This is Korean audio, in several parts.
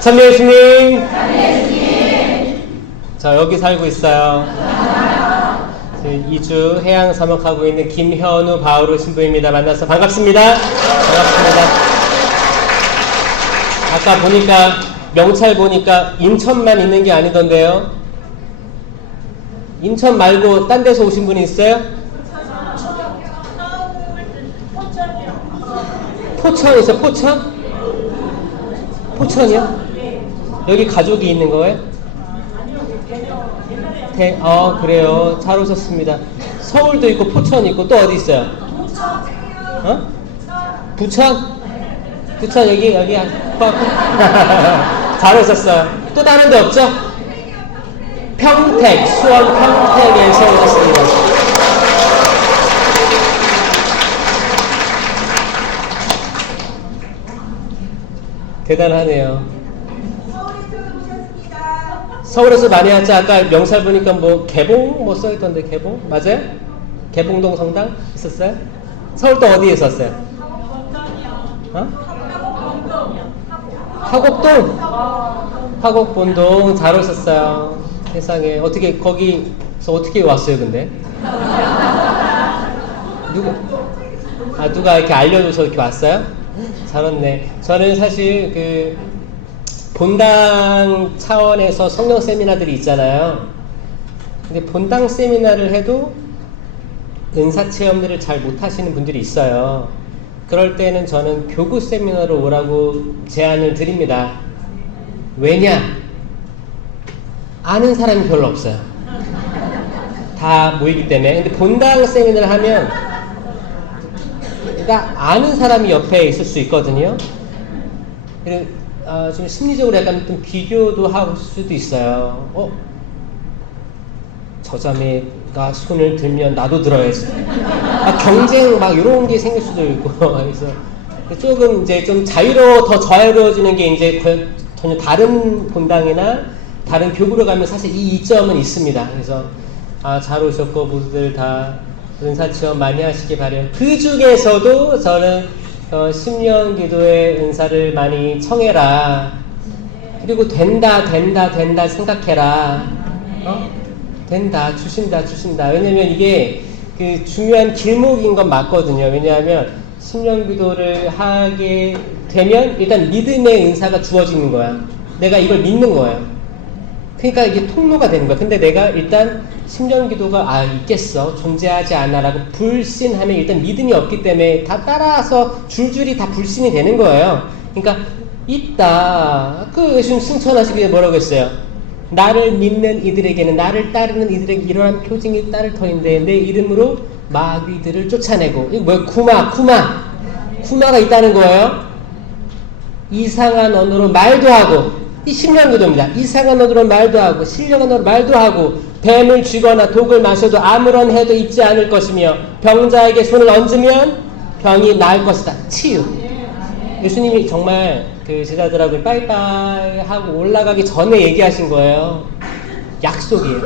참여 예수님. 저 여기 살고 있어요. 2주 해양 사목하고 있는 김현우 바오르 신부입니다. 만나서 반갑습니다. 반갑습니다. 아까 보니까 명찰 보니까 인천만 있는 게 아니던데요. 인천 말고 딴 데서 오신 분이 있어요? 포천이죠, 포천? 포천이요? 여기 가족이 있는 거예요? 그래요. 잘 오셨습니다. 서울도 있고 포천 있고 또 어디 있어요? 어? 부천? 부천 여기 잘 오셨어요. 또 다른 데 없죠? 평택, 수원 평택에서 오셨습니다. 대단하네요. 서울에서 많이 왔죠. 아까 명찰 보니까 뭐 개봉 뭐 써있던데 개봉? 맞아요? 개봉동 성당 있었어요? 서울 또 어디에 있었어요? 어? 화곡동? 화곡본동 잘 오셨어요. 세상에 어떻게 거기서 어떻게 왔어요 근데? 누가 이렇게 알려줘서 이렇게 왔어요? 잘 왔네. 저는 사실 그 본당 차원에서 성령 세미나들이 있잖아요. 근데 본당 세미나를 해도 은사 체험들을 잘 못하시는 분들이 있어요. 그럴 때는 저는 교구 세미나로 오라고 제안을 드립니다. 왜냐? 아는 사람이 별로 없어요. 다 모이기 때문에. 근데 본당 세미나를 하면 그러니까 아는 사람이 옆에 있을 수 있거든요. 그리고 좀 심리적으로 약간 좀 비교도 할 수도 있어요. 저 자매가 손을 들면 나도 들어야지. 경쟁 막 이런 게 생길 수도 있고. 그래서 조금 이제 좀 더 자유로워지는 게 이제 전혀 다른 본당이나 다른 교구로 가면 사실 이 이점은 있습니다. 그래서 잘 오셨고 모두들 다 은사 체험 많이 하시기 바래요. 그 중에서도 저는 10년 기도의 은사를 많이 청해라. 그리고 된다 생각해라. 된다, 주신다. 왜냐면 이게 그 중요한 길목인 건 맞거든요. 왜냐하면 10년 기도를 하게 되면 일단 믿음의 은사가 주어지는 거야. 내가 이걸 믿는 거예요. 그러니까 이게 통로가 되는 거야. 근데 내가 일단 10년 기도가 있겠어, 존재하지 않아 라고 불신하면 일단 믿음이 없기 때문에 다 따라서 줄줄이 다 불신이 되는 거예요. 그러니까 있다. 그 예수님 승천하시기에 뭐라고 했어요? 나를 믿는 이들에게는, 나를 따르는 이들에게 이러한 표징이 따를 터인데 내 이름으로 마귀들을 쫓아내고. 이거 뭐야? 쿠마가 있다는 거예요. 이상한 언어로 말도 하고. 이 10년 기도입니다. 이상한 언어로 말도 하고 신령한 언어로 말도 하고 뱀을 쥐거나 독을 마셔도 아무런 해도 있지 않을 것이며 병자에게 손을 얹으면 병이 나을 것이다. 치유. 예수님이 정말 그 제자들하고 빠이빠이 하고 올라가기 전에 얘기하신 거예요. 약속이에요.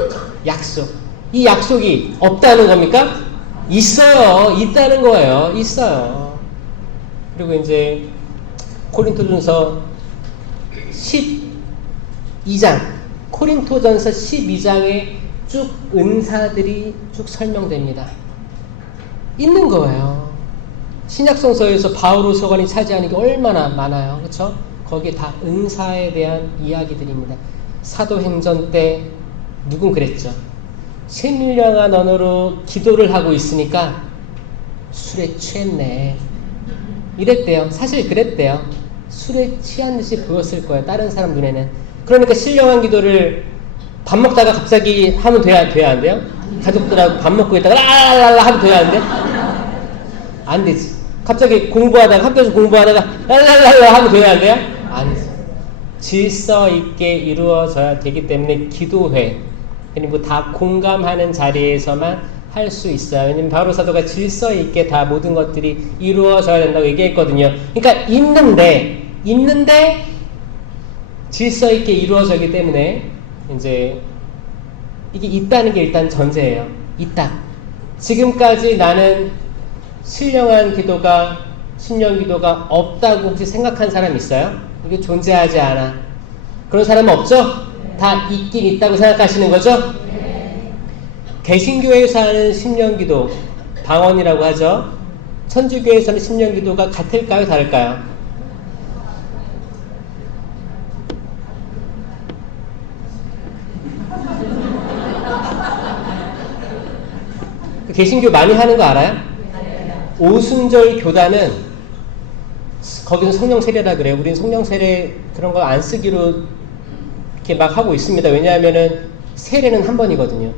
약속. 이 약속이 없다는 겁니까? 있어요. 있다는 거예요. 있어요. 그리고 이제 고린토전서 12장, 코린토전서 12장에 쭉 은사들이 쭉 설명됩니다. 있는 거예요. 신약성서에서 바오로 서관이 차지하는 게 얼마나 많아요. 그렇죠? 거기에 다 은사에 대한 이야기들입니다. 사도행전 때 누군 그랬죠? 신령한 언어로 기도를 하고 있으니까 술에 취했네. 이랬대요. 사실 그랬대요. 술에 취한 듯이 보였을 거예요. 다른 사람 눈에는. 그러니까 신령한 기도를 밥 먹다가 갑자기 하면 돼야 안 돼요? 가족들하고 밥 먹고 있다가 라라라라 하면 돼야 안 돼? 안 되지. 갑자기 학교에서 공부하다가 라라라라 하면 돼야 안 돼요? 안 돼. 질서 있게 이루어져야 되기 때문에 기도회, 그리고 다 공감하는 자리에서만 할 수 있어요. 왜냐면 바로 사도가 질서 있게 다 모든 것들이 이루어져야 된다고 얘기했거든요. 그러니까 있는데 질서 있게 이루어지기 때문에 이제 이게 있다는 게 일단 전제예요. 있다. 지금까지 나는 신령한 기도가, 신령 기도가 없다고 혹시 생각한 사람 있어요? 이게 존재하지 않아. 그런 사람은 없죠? 다 있긴 있다고 생각하시는 거죠? 개신교에서 하는 심령기도, 방언이라고 하죠. 천주교에서는 심령기도가 같을까요? 다를까요? 개신교 많이 하는 거 알아요? 오순절 교단은 거기는 성령 세례라 그래요. 우리는 성령 세례 그런 거 안 쓰기로 이렇게 막 하고 있습니다. 왜냐하면은 세례는 한 번이거든요.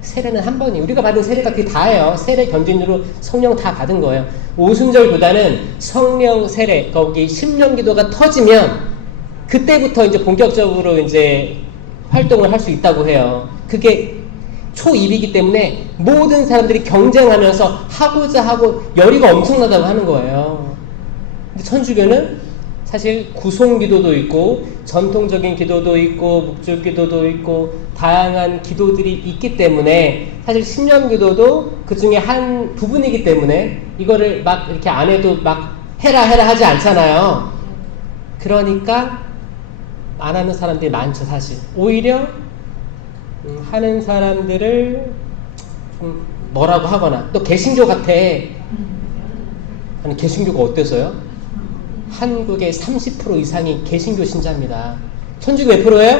세례는 한 번이. 우리가 받은 세례가 그게 다예요. 세례 견진으로 성령 다 받은 거예요. 오순절 교단은 성령 세례, 거기 심령기도가 터지면 그때부터 이제 본격적으로 이제 활동을 할 수 있다고 해요. 그게 초입이기 때문에 모든 사람들이 경쟁하면서 하고자 하고 열의가 엄청나다고 하는 거예요. 근데 천주교는 사실 구송기도도 있고 전통적인 기도도 있고 묵주기도도 있고 다양한 기도들이 있기 때문에 사실 심령기도도 그 중에 한 부분이기 때문에 이거를 막 이렇게 안 해도 막 해라 하지 않잖아요. 그러니까 안 하는 사람들이 많죠. 사실 오히려 하는 사람들을 좀 뭐라고 하거나 또 개신교 같아. 아니 개신교가 어때서요? 한국의 30% 이상이 개신교 신자입니다. 천주교 몇 프로예요?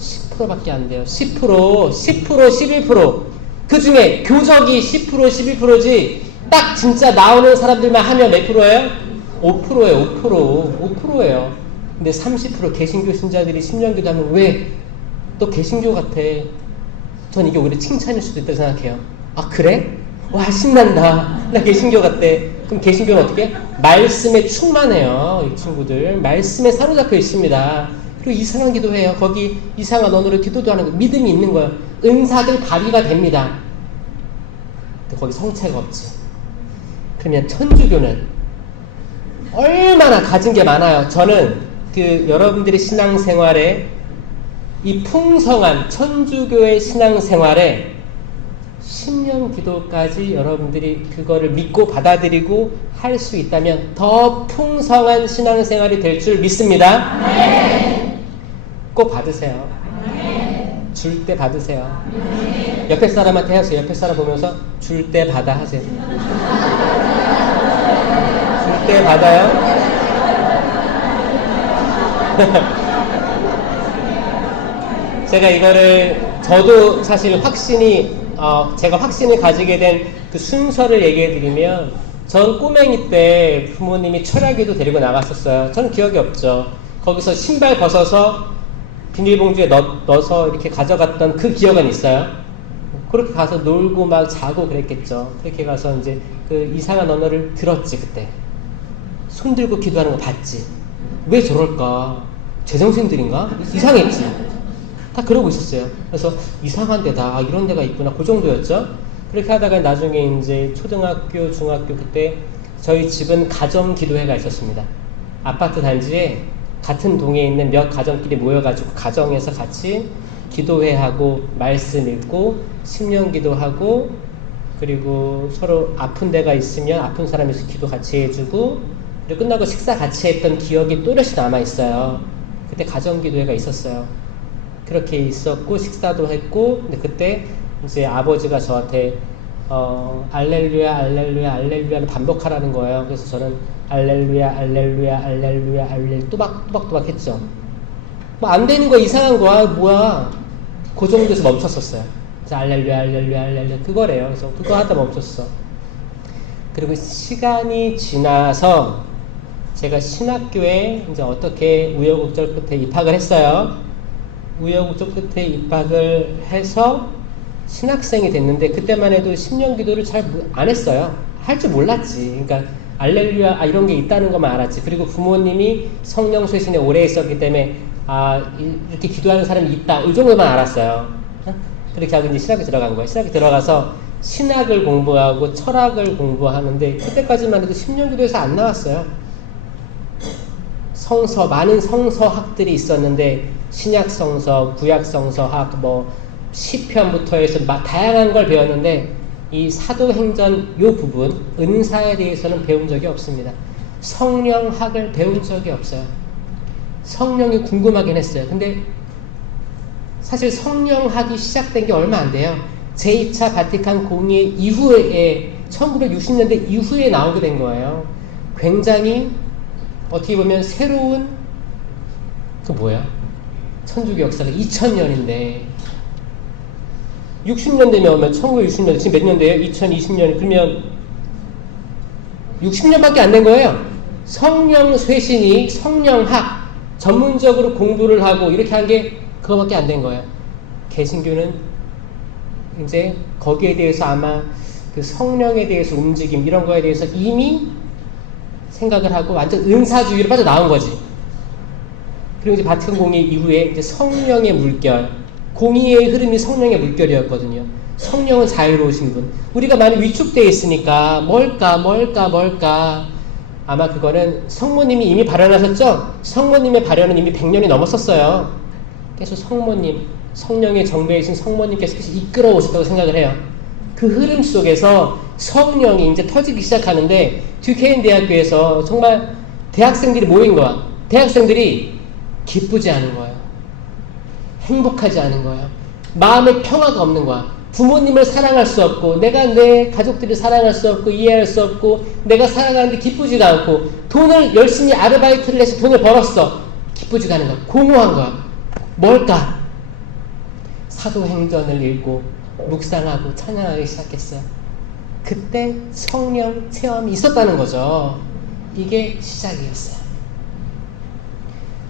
10%밖에 안 돼요. 10%, 11%. 그 중에 교적이 10%, 11%지 딱 진짜 나오는 사람들만 하면 몇 프로예요? 5%예요. 5%예요. 근데 30% 개신교 신자들이 심령기도 하면 왜? 또 개신교 같아. 전 이게 오히려 칭찬일 수도 있다고 생각해요. 아 그래? 와 신난다. 나 개신교 같대. 그럼 개신교는 어떻게? 말씀에 충만해요. 이 친구들 말씀에 사로잡혀 있습니다. 그리고 이상한 기도해요. 거기 이상한 언어로 기도도 하는 거. 믿음이 있는 거예요. 은사들 발휘가 됩니다. 근데 거기 성체가 없지. 그러면 천주교는 얼마나 가진 게 많아요. 저는 그 여러분들의 신앙생활에 이 풍성한 천주교의 신앙생활에 심령 기도까지 여러분들이 그거를 믿고 받아들이고 할 수 있다면 더 풍성한 신앙생활이 될 줄 믿습니다. 네. 꼭 받으세요. 네. 줄 때 받으세요. 네. 옆에 사람한테 하세요. 옆에 사람 보면서 줄 때 받아 하세요. 줄 때 받아요. 제가 이거를 저도 사실 제가 확신을 가지게 된 그 순서를 얘기해 드리면 전 꼬맹이 때 부모님이 철학기도 데리고 나갔었어요. 저는 기억이 없죠. 거기서 신발 벗어서 비닐봉지에 넣어서 이렇게 가져갔던 그 기억은 있어요. 그렇게 가서 놀고 막 자고 그랬겠죠. 그렇게 가서 이제 그 이상한 언어를 들었지. 그때 손 들고 기도하는 거 봤지. 왜 저럴까? 재정신들인가? 이상했지. 다 그러고 있었어요. 그래서 이상한 데다, 이런 데가 있구나. 그 정도였죠. 그렇게 하다가 나중에 이제 초등학교, 중학교 그때 저희 집은 가정 기도회가 있었습니다. 아파트 단지에 같은 동에 있는 몇 가정끼리 모여가지고 가정에서 같이 기도회하고 말씀 읽고 심령 기도하고 그리고 서로 아픈 데가 있으면 아픈 사람에서 기도 같이 해주고 그리고 끝나고 식사 같이 했던 기억이 또렷이 남아있어요. 그때 가정 기도회가 있었어요. 그렇게 있었고 식사도 했고 근데 그때 이제 아버지가 저한테 알렐루야 알렐루야 알렐루야를 반복하라는 거예요. 그래서 저는 알렐루야 알렐루야 알렐루야 알렐루야 또박또박 했죠. 뭐 안 되는 거 이상한 거야 뭐야 그 정도에서 멈췄었어요. 그래서 알렐루야 알렐루야 알렐루야 그거래요. 그래서 그거 하다 멈췄어. 그리고 시간이 지나서 제가 신학교에 이제 어떻게 우여곡절 끝에 입학을 했어요. 우여곡절 끝에 입학을 해서 신학생이 됐는데 그때만 해도 심령기도를 잘 안 했어요. 할 줄 몰랐지. 그러니까 알렐루야 이런 게 있다는 것만 알았지. 그리고 부모님이 성령 쇄신에 오래 있었기 때문에 이렇게 기도하는 사람이 있다 이 정도만 알았어요. 그렇게 하고 이제 신학에 들어간 거예요. 신학에 들어가서 신학을 공부하고 철학을 공부하는데 그때까지만 해도 심령기도에서 안 나왔어요. 많은 성서학들이 있었는데 신약성서, 구약성서학, 시편부터 해서 다양한 걸 배웠는데 이 사도행전 요 부분 은사에 대해서는 배운 적이 없습니다. 성령학을 배운 적이 없어요. 성령이 궁금하긴 했어요. 근데 사실 성령학이 시작된 게 얼마 안 돼요. 제2차 바티칸 공의 이후에 1960년대 이후에 나오게 된 거예요. 굉장히 어떻게 보면 새로운 그 뭐야? 천주교 역사가 2000년인데 60년대면 오면 1960년대 지금 몇 년대예요? 2020년 그러면 60년밖에 안 된 거예요. 성령 쇄신이 성령학 전문적으로 공부를 하고 이렇게 한 게 그거밖에 안 된 거예요. 개신교는 이제 거기에 대해서 아마 그 성령에 대해서 움직임 이런 거에 대해서 이미 생각을 하고 완전 은사주의로 빠져나온 거지. 그리고 이제 바티칸 공의 이후에 이제 성령의 물결, 공의의 흐름이 성령의 물결이었거든요. 성령은 자유로우신 분. 우리가 많이 위축되어 있으니까 뭘까? 아마 그거는 성모님이 이미 발현하셨죠? 성모님의 발현은 이미 100년이 넘었었어요. 그래서 성모님, 성령의 정배이신 성모님께서 이끌어 오셨다고 생각을 해요. 그 흐름 속에서 성령이 이제 터지기 시작하는데 듀케인 대학교에서 정말 대학생들이 모인 거야. 대학생들이 기쁘지 않은 거예요. 행복하지 않은 거예요. 마음에 평화가 없는 거야. 부모님을 사랑할 수 없고 내가 내 가족들을 사랑할 수 없고 이해할 수 없고 내가 살아가는데 기쁘지가 않고 돈을 열심히 아르바이트를 해서 돈을 벌었어. 기쁘지가 않은 거야. 공허한 거야. 뭘까? 사도행전을 읽고 묵상하고 찬양하기 시작했어요. 그때 성령 체험이 있었다는 거죠. 이게 시작이었어요.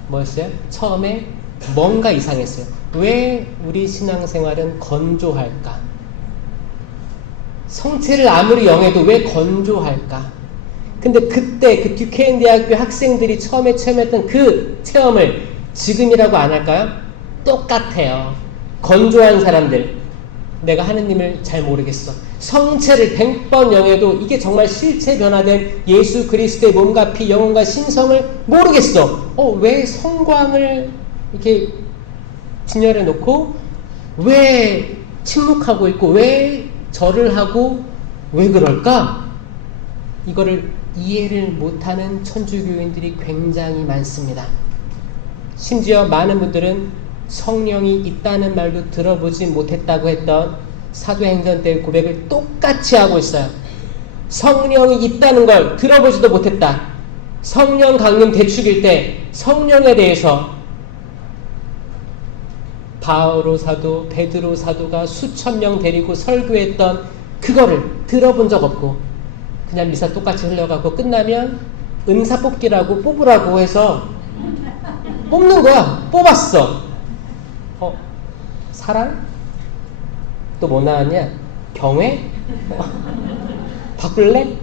뭐였어요? 처음에 뭔가 이상했어요. 왜 우리 신앙생활은 건조할까? 성체를 아무리 영해도 왜 건조할까? 근데 그때 그 듀케인 대학교 학생들이 처음에 체험했던 그 체험을 지금이라고 안 할까요? 똑같아요. 건조한 사람들. 내가 하느님을 잘 모르겠어. 성체를 100번 영해도 이게 정말 실체 변화된 예수 그리스도의 몸과 피, 영혼과 신성을 모르겠어. 왜 성광을 이렇게 진열해 놓고 왜 침묵하고 있고 왜 절을 하고 왜 그럴까? 이거를 이해를 못하는 천주교인들이 굉장히 많습니다. 심지어 많은 분들은 성령이 있다는 말도 들어보지 못했다고 했던 사도행전 때의 고백을 똑같이 하고 있어요. 성령이 있다는 걸 들어보지도 못했다. 성령 강림 대축일 때 성령에 대해서 바오로 사도, 베드로 사도가 수천 명 데리고 설교했던 그거를 들어본 적 없고 그냥 미사 똑같이 흘려가고 끝나면 은사 뽑기라고 뽑으라고 해서 뽑는 거야. 뽑았어. 사랑? 또 뭐 나왔냐? 경외? 바꿀래?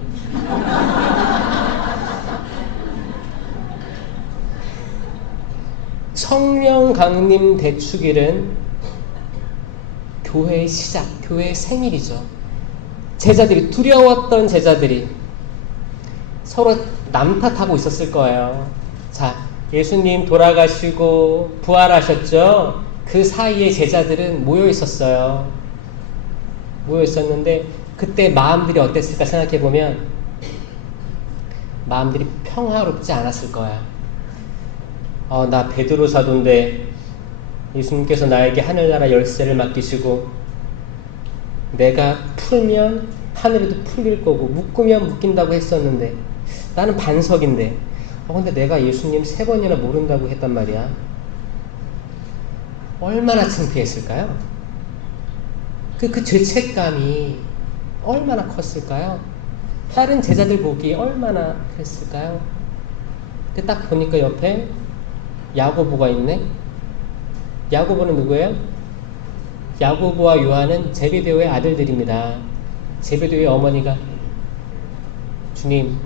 성령 강림 대축일은 교회의 시작, 교회의 생일이죠. 제자들이 두려웠던 제자들이 서로 남 탓하고 있었을 거예요. 자, 예수님 돌아가시고 부활하셨죠? 그 사이에 제자들은 모여 있었어요. 모여 있었는데 그때 마음들이 어땠을까 생각해보면 마음들이 평화롭지 않았을 거야. 나 베드로 사도인데 예수님께서 나에게 하늘나라 열쇠를 맡기시고 내가 풀면 하늘에도 풀릴 거고 묶으면 묶인다고 했었는데 나는 반석인데 근데 내가 예수님 3번이나 모른다고 했단 말이야. 얼마나 창피했을까요? 그 죄책감이 얼마나 컸을까요? 다른 제자들 보기에 얼마나 그랬을까요? 근데 딱 보니까 옆에 야고보가 있네. 야고보는 누구예요? 야고보와 요한은 제베데오의 아들들입니다. 제베데오의 어머니가 주님,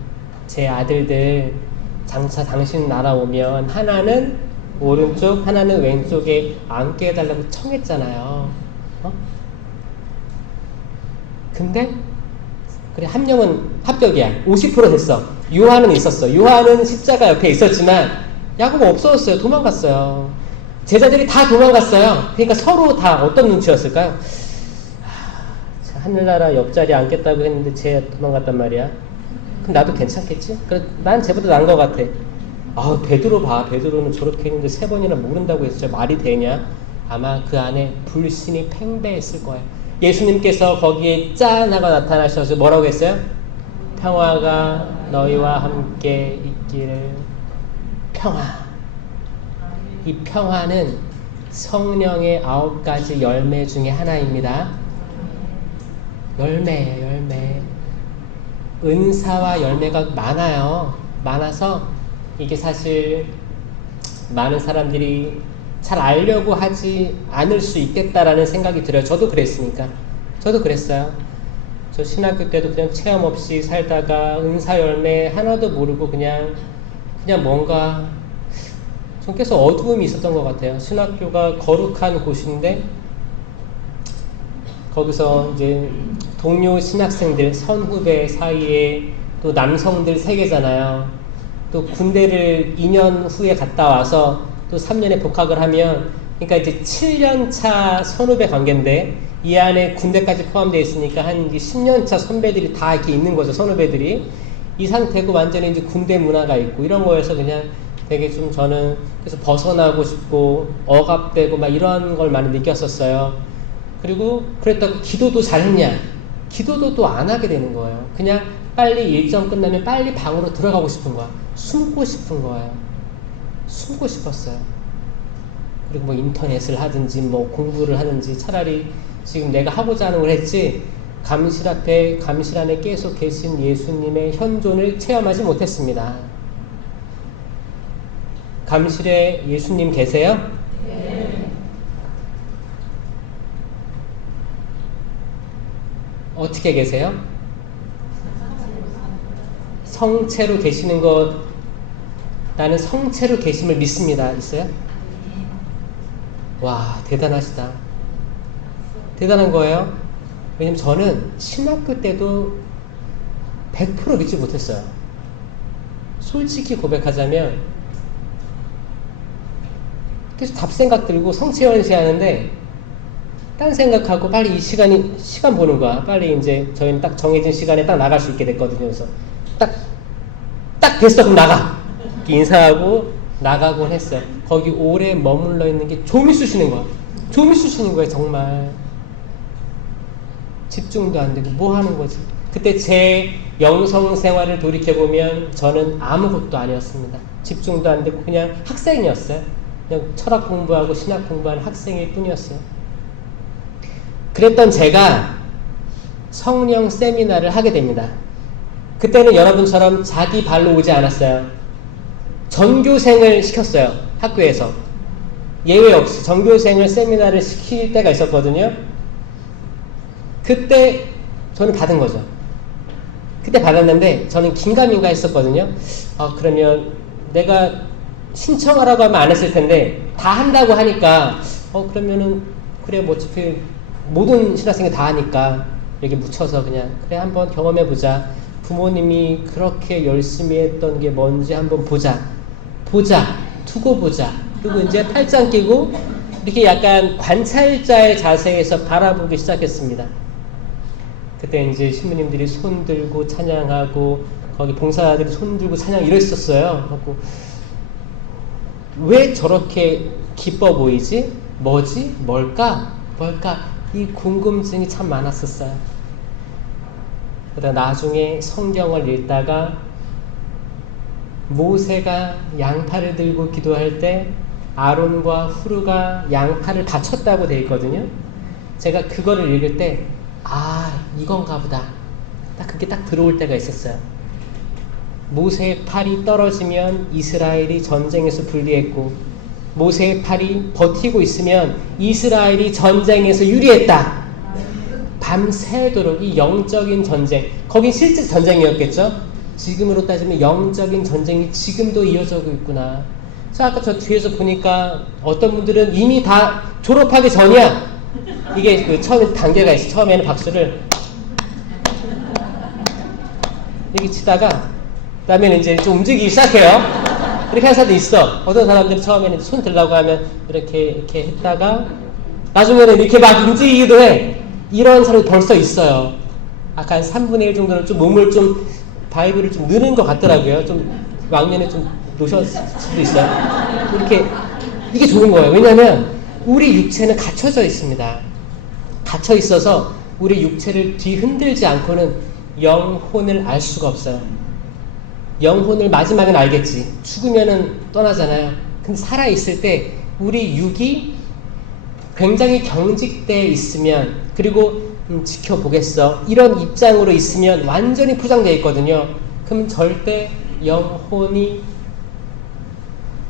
제 아들들 장차 당신 날아오면 하나는 오른쪽, 하나는 왼쪽에 앉게 해달라고 청했잖아요. 근데 그래 한 명은 합격이야. 50% 됐어. 요한은 있었어. 요한은 십자가 옆에 있었지만 야고보 없어졌어요. 도망갔어요. 제자들이 다 도망갔어요. 그러니까 서로 다 어떤 눈치였을까요? 하늘나라 옆자리에 앉겠다고 했는데 쟤 도망갔단 말이야. 그럼 나도 괜찮겠지? 그래, 난 쟤보다 나은 것 같아. 아, 베드로 봐. 베드로는 저렇게 했는데 3번이나 모른다고 해서 진짜 말이 되냐? 아마 그 안에 불신이 팽배했을 거예요. 예수님께서 거기에 짠 하고 나타나셔서 뭐라고 했어요? 평화가 너희와 함께 있기를. 평화. 이 평화는 성령의 9가지 열매 중에 하나입니다. 열매예요, 열매. 은사와 열매가 많아요. 많아서 이게 사실 많은 사람들이 잘 알려고 하지 않을 수 있겠다라는 생각이 들어요. 저도 그랬으니까. 저도 그랬어요. 저 신학교 때도 그냥 체험 없이 살다가 은사 열매 하나도 모르고 그냥 뭔가 좀 계속 어두움이 있었던 것 같아요. 신학교가 거룩한 곳인데 거기서 이제 동료 신학생들, 선후배 사이에 또 남성들 세계잖아요. 또 군대를 2년 후에 갔다 와서 또 3년에 복학을 하면, 그러니까 이제 7년차 선후배 관계인데 이 안에 군대까지 포함되어 있으니까 한 10년차 선배들이 다 이렇게 있는 거죠. 선후배들이. 이 상태고 완전히 이제 군대 문화가 있고 이런 거에서 그냥 되게 좀 저는 그래서 벗어나고 싶고 억압되고 막 이런 걸 많이 느꼈었어요. 그리고 그랬다고 기도도 잘했냐? 기도도 또 안 하게 되는 거예요. 그냥 빨리 일정 끝나면 빨리 방으로 들어가고 싶은 거야. 숨고 싶은 거예요. 숨고 싶었어요. 그리고 뭐 인터넷을 하든지 뭐 공부를 하든지 차라리 지금 내가 하고자 하는 걸 했지 감실 앞에 감실 안에 계속 계신 예수님의 현존을 체험하지 못했습니다. 감실에 예수님 계세요? 네. 어떻게 계세요? 성체로 계시는 것, 나는 성체로 계심을 믿습니다. 있어요? 와, 대단하시다. 대단한 거예요. 왜냐면 저는 신학교 때도 100% 믿지 못했어요. 솔직히 고백하자면 계속 답생각 들고 성체연시 하는데 딴 생각하고 빨리 이 시간 보는 거야. 빨리 이제 저희는 딱 정해진 시간에 딱 나갈 수 있게 됐거든요. 그래서 딱 됐어. 그럼 나가. 인사하고 나가곤 했어요. 거기 오래 머물러 있는 게 좀 있으시는 거야. 좀 있으시는 거예요. 정말. 집중도 안 되고 뭐 하는 거지. 그때 제 영성 생활을 돌이켜보면 저는 아무것도 아니었습니다. 집중도 안 되고 그냥 학생이었어요. 그냥 철학 공부하고 신학 공부하는 학생일 뿐이었어요. 그랬던 제가 성령 세미나를 하게 됩니다. 그때는 여러분처럼 자기 발로 오지 않았어요. 전교생을 시켰어요. 학교에서. 예외 없이 전교생을 세미나를 시킬 때가 있었거든요. 그때 저는 받은 거죠. 그때 받았는데 저는 긴가민가 했었거든요. 그러면 내가 신청하라고 하면 안 했을 텐데 다 한다고 하니까 그러면은 그래 뭐 어차피 모든 신학생이 다 하니까 여기 묻혀서 그냥 그래 한번 경험해보자. 부모님이 그렇게 열심히 했던 게 뭔지 한번 보자. 두고 보자. 그리고 이제 팔짱 끼고 이렇게 약간 관찰자의 자세에서 바라보기 시작했습니다. 그때 이제 신부님들이 손 들고 찬양하고 거기 봉사자들이 손 들고 찬양 이랬었어요. 하고 왜 저렇게 기뻐 보이지? 뭐지? 뭘까? 이 궁금증이 참 많았었어요. 그러다 나중에 성경을 읽다가 모세가 양팔을 들고 기도할 때 아론과 후르가 양팔을 받쳤다고 되어 있거든요. 제가 그거를 읽을 때 이건가 보다. 그게 딱 들어올 때가 있었어요. 모세의 팔이 떨어지면 이스라엘이 전쟁에서 불리했고 모세의 팔이 버티고 있으면 이스라엘이 전쟁에서 유리했다. 밤새도록 이 영적인 전쟁, 거긴 실제 전쟁이었겠죠? 지금으로 따지면 영적인 전쟁이 지금도 이어지고 있구나. 아까 저 뒤에서 보니까 어떤 분들은 이미 다 졸업하기 전이야. 이게 그 처음에 단계가 있어. 처음에는 박수를 이렇게 치다가 그 다음에는 이제 좀 움직이기 시작해요. 이렇게 하는 사람도 있어. 어떤 사람들은 처음에는 손 들라고 하면 이렇게 했다가 나중에는 이렇게 막 움직이기도 해. 이런 사람이 벌써 있어요. 아까 한 3분의 1 정도는 좀 몸을 좀 바이브를 좀 느는 것 같더라고요. 좀 왕년에 좀 놓으셨을 수도 있어요. 이렇게 이게 좋은 거예요. 왜냐하면 우리 육체는 갇혀져 있습니다. 갇혀 있어서 우리 육체를 뒤흔들지 않고는 영혼을 알 수가 없어요. 영혼을 마지막엔 알겠지. 죽으면은 떠나잖아요. 근데 살아있을 때 우리 육이 굉장히 경직되어 있으면, 그리고 지켜보겠어 이런 입장으로 있으면 완전히 포장되어 있거든요. 그럼 절대 영혼이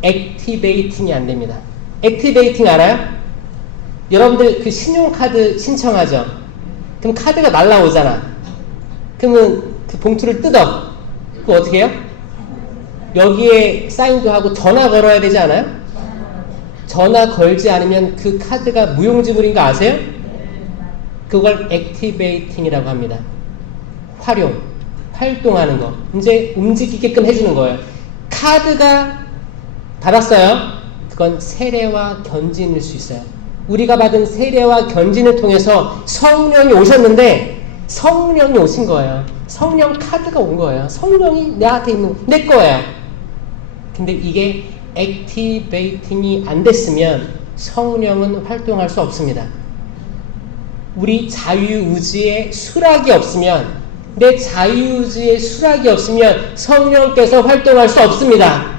액티베이팅이 안 됩니다. 액티베이팅 알아요? 여러분들 그 신용카드 신청하죠? 그럼 카드가 날라오잖아. 그러면 그 봉투를 뜯어. 그럼 어떻게 해요? 여기에 사인도 하고 전화 걸어야 되지 않아요? 전화 걸지 않으면 그 카드가 무용지물인 거 아세요? 그걸 액티베이팅이라고 합니다. 활동하는 거. 이제 움직이게끔 해주는 거예요. 카드가 받았어요. 그건 세례와 견진일 수 있어요. 우리가 받은 세례와 견진을 통해서 성령이 오셨는데, 성령이 오신 거예요. 성령 카드가 온 거예요. 성령이 나한테 있는, 내 거예요. 근데 이게 액티베이팅이 안 됐으면 성령은 활동할 수 없습니다. 우리 자유의지에 수락이 없으면, 내 자유의지에 수락이 없으면 성령께서 활동할 수 없습니다.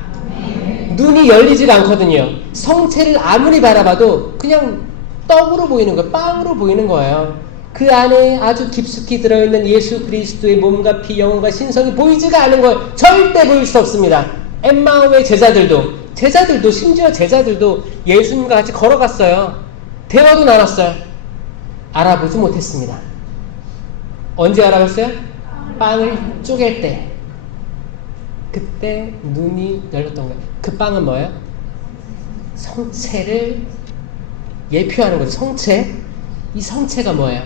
눈이 열리지가 않거든요. 성체를 아무리 바라봐도 그냥 떡으로 보이는 거예요. 빵으로 보이는 거예요. 그 안에 아주 깊숙이 들어있는 예수 그리스도의 몸과 피, 영혼과 신성이 보이지가 않은 거예요. 절대 보일 수 없습니다. 엠마오의 제자들도 심지어 제자들도 예수님과 같이 걸어갔어요. 대화도 나눴어요. 알아보지 못했습니다. 언제 알아봤어요? 빵을 쪼갤 때. 그때 눈이 열렸던 거예요. 그 빵은 뭐예요? 성체를 예표하는 거죠. 성체. 이 성체가 뭐예요?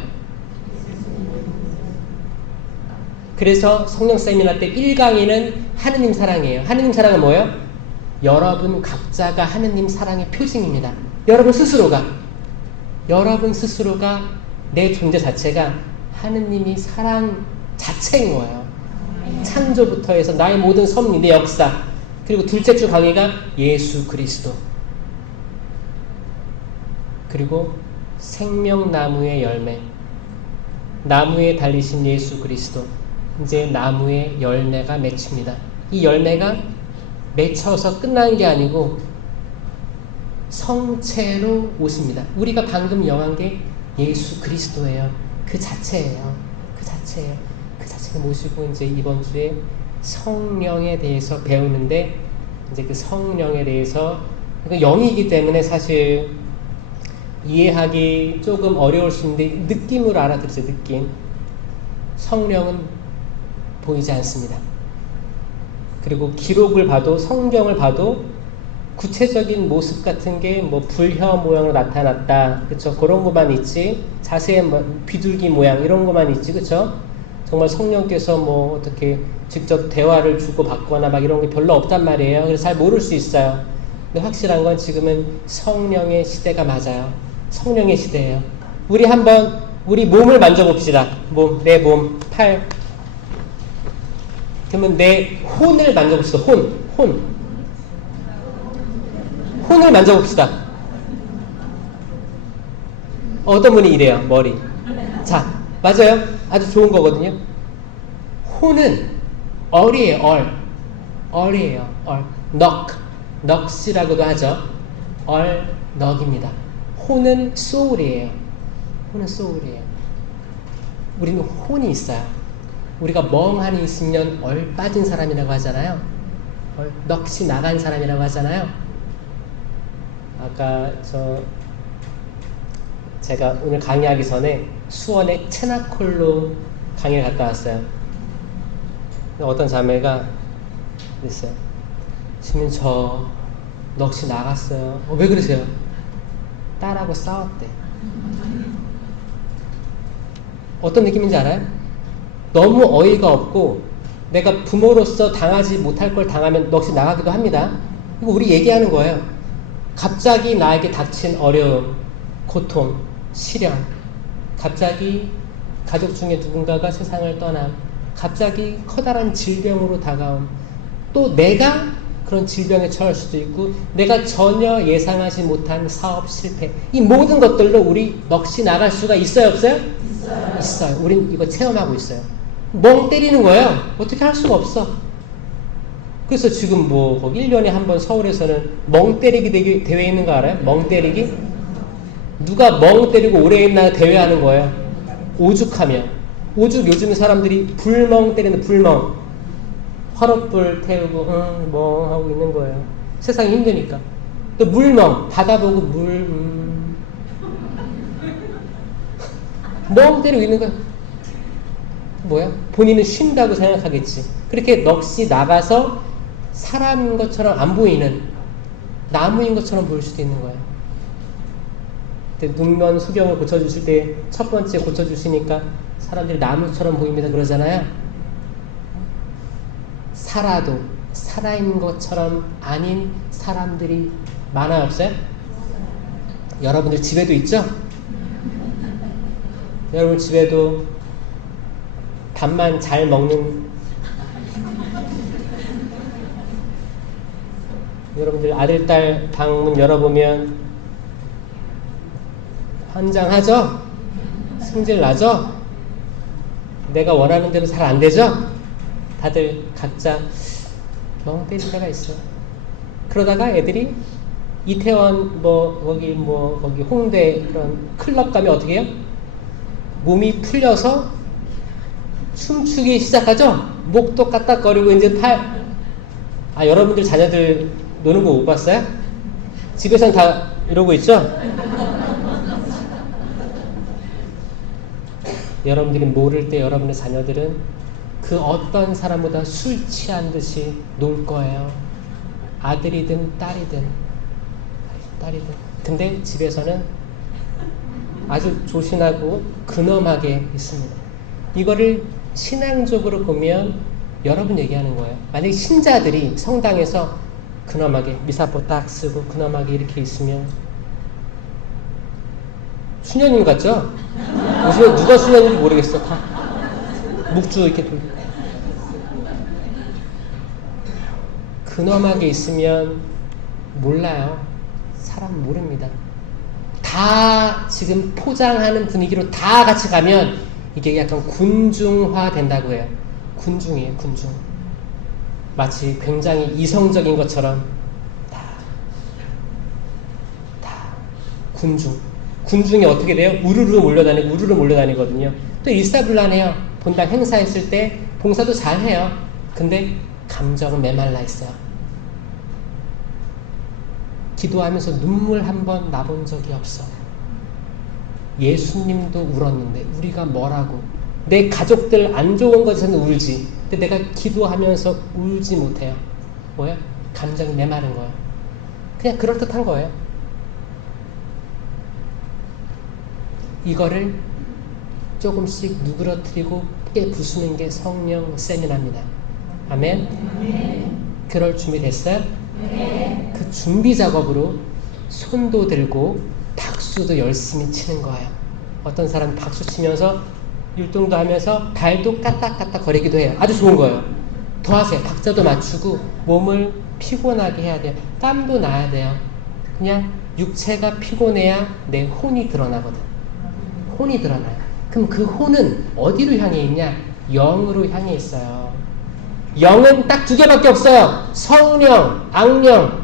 그래서 성령 세미나 때 1강의는 하느님 사랑이에요. 하느님 사랑은 뭐예요? 여러분 각자가 하느님 사랑의 표징입니다. 여러분 스스로가 내 존재 자체가 하느님이 사랑 자체인 거예요. 창조부터 해서 나의 모든 섭리, 내 역사, 그리고 둘째 주 강의가 예수 그리스도, 그리고 생명나무의 열매, 나무에 달리신 예수 그리스도. 이제 나무의 열매가 맺힙니다. 이 열매가 맺혀서 끝나는 게 아니고 성체로 오십니다. 우리가 방금 영한 게 예수 그리스도예요. 그 자체예요. 그 자체를 모시고 이제 이번 주에 성령에 대해서 배우는데, 이제 그 성령에 대해서, 영이기 때문에 사실 이해하기 조금 어려울 수 있는데 느낌으로 알아들으세요. 느낌. 성령은 보이지 않습니다. 그리고 기록을 봐도, 성경을 봐도 구체적인 모습 같은 게 뭐 불혀 모양으로 나타났다, 그쵸? 그런 것만 있지, 자세한 비둘기 모양 이런 것만 있지, 그쵸? 정말 성령께서 뭐 어떻게 직접 대화를 주고 받거나 막 이런 게 별로 없단 말이에요. 그래서 잘 모를 수 있어요. 근데 확실한 건 지금은 성령의 시대가 맞아요. 성령의 시대예요. 우리 한번 우리 몸을 만져봅시다. 내 몸, 팔. 그러면 내 혼을 만져봅시다. 혼을 만져봅시다. 어떤 분이 이래요. 머리. 자, 맞아요. 아주 좋은 거거든요. 혼은 얼이에요. 얼이에요. 넋이라고도 하죠. 넋입니다. 혼은 소울이에요. 우리는 혼이 있어요. 우리가 멍하니 있으면 얼 빠진 사람이라고 하잖아요. 넋이 나간 사람이라고 하잖아요. 아까 제가 오늘 강의하기 전에 수원의 체나콜로 강의를 갔다 왔어요. 어떤 자매가 그랬어요. 지금 저 넋이 나갔어요. 왜 그러세요? 딸하고 싸웠대. 어떤 느낌인지 알아요? 너무 어이가 없고 내가 부모로서 당하지 못할 걸 당하면 넋이 나가기도 합니다. 이거 우리 얘기하는 거예요. 갑자기 나에게 닥친 어려움, 고통, 시련, 갑자기 가족 중에 누군가가 세상을 떠남, 갑자기 커다란 질병으로 다가옴, 또 내가 그런 질병에 처할 수도 있고 내가 전혀 예상하지 못한 사업 실패 이 모든 것들로 우리 넋이 나갈 수가 있어요 없어요? 있어요. 우린 이거 체험하고 있어요. 멍 때리는 거예요. 어떻게 할 수가 없어. 그래서 지금 뭐 1년에 한 번 서울에서는 멍 때리기 대회 있는 거 알아요? 멍 때리기? 누가 멍 때리고 오래 있나 대회하는 거예요. 오죽하면 오죽 요즘 사람들이 불멍 때리는 불멍 화롯불 태우고 멍 하고 있는 거예요. 세상이 힘드니까. 또 물멍 바다 보고 멍 때리고 있는 거야. 뭐야? 본인은 쉰다고 생각하겠지. 그렇게 넋이 나가서 사람인 것처럼 안 보이는 나무인 것처럼 보일 수도 있는 거예요. 눈먼 수경을 고쳐주실 때 첫 번째 고쳐주시니까 사람들이 나무처럼 보입니다 그러잖아요. 살아도 살아있는 것처럼 아닌 사람들이 많아요 없어요? 여러분들 집에도 있죠? 여러분 집에도 밥만 잘 먹는 여러분들 아들 딸 방문 열어보면 환장하죠? 승질 나죠? 내가 원하는 대로 잘 안 되죠? 다들 각자 멍 때릴 때가 있어. 그러다가 애들이 이태원 거기 홍대 그런 클럽 가면 어떻게 해요? 몸이 풀려서 춤추기 시작하죠? 목도 까딱거리고 이제 여러분들 자녀들 노는 거 못 봤어요? 집에서는 다 이러고 있죠? 여러분들이 모를 때 여러분의 자녀들은 그 어떤 사람보다 술 취한 듯이 놀 거예요. 아들이든 딸이든. 근데 집에서는 아주 조신하고 근엄하게 있습니다. 이거를 신앙적으로 보면 여러분 얘기하는 거예요. 만약에 신자들이 성당에서 근엄하게 미사포 딱 쓰고 근엄하게 이렇게 있으면 수녀님 같죠? 요즘에 누가 수녀님인지 모르겠어. 다 묵주 이렇게 돌리고 근엄하게 있으면 몰라요. 사람 모릅니다. 다 지금 포장하는 분위기로 다 같이 가면 이게 약간 군중화 된다고 해요. 군중이에요, 군중. 마치 굉장히 이성적인 것처럼 다 군중. 군중이 어떻게 돼요? 우르르 몰려다니거든요. 또 일사불란해요. 본당 행사했을 때 봉사도 잘해요. 근데 감정은 메말라 있어요. 기도하면서 눈물 한 번 나본 적이 없어. 예수님도 울었는데 우리가 뭐라고? 내 가족들 안 좋은 것에는 울지. 근데 내가 기도하면서 울지 못해요. 뭐야? 감정이 메마른 거예요. 그냥 그럴듯한 거예요. 이거를 조금씩 누그러뜨리고 깨 부수는 게 성령 세미나입니다. 아멘? 그럴 준비 됐어요? 그 준비 작업으로 손도 들고 박수도 열심히 치는 거예요. 어떤 사람은 박수 치면서 율동도 하면서 발도 까딱까딱 거리기도 해요. 아주 좋은 거예요. 더 하세요. 박자도 맞추고 몸을 피곤하게 해야 돼요. 땀도 나야 돼요. 그냥 육체가 피곤해야 내 혼이 드러나거든. 혼이 드러나요. 그럼 그 혼은 어디로 향해 있냐? 영으로 향해 있어요. 영은 딱 두 개밖에 없어요. 성령, 악령.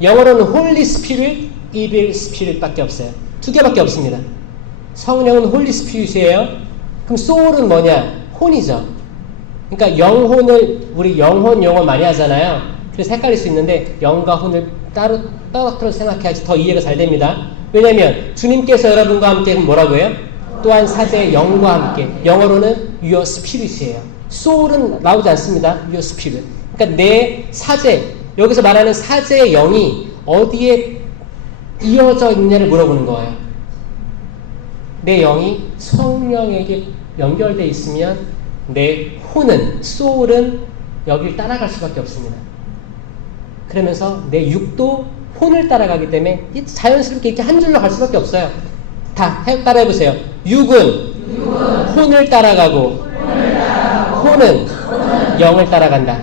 영어로는 Holy Spirit, Evil Spirit 밖에 없어요. 두 개밖에 없습니다. 성령은 Holy Spirit이에요. 그럼 soul은 뭐냐? 혼이죠. 그러니까 영혼을 우리 영혼 용어 많이 하잖아요. 그래서 헷갈릴 수 있는데 영과 혼을 따로 떨어뜨려 생각해야지 더 이해가 잘 됩니다. 왜냐하면 주님께서 여러분과 함께 뭐라고 해요? 또한 사제의 영과 함께. 영어로는 Your Spirit이에요. soul은 나오지 않습니다. Your Spirit. 그러니까 내 사제, 여기서 말하는 사제의 영이 어디에 이어져 있느냐를 물어보는 거예요. 내 영이 성령에게 연결되어 있으면 내 혼은, soul은 여길 따라갈 수밖에 없습니다. 그러면서 내 육도 혼을 따라가기 때문에 자연스럽게 이렇게 한 줄로 갈 수밖에 없어요. 다 따라해보세요. 육은 혼을 따라가고 혼은 영을 따라간다.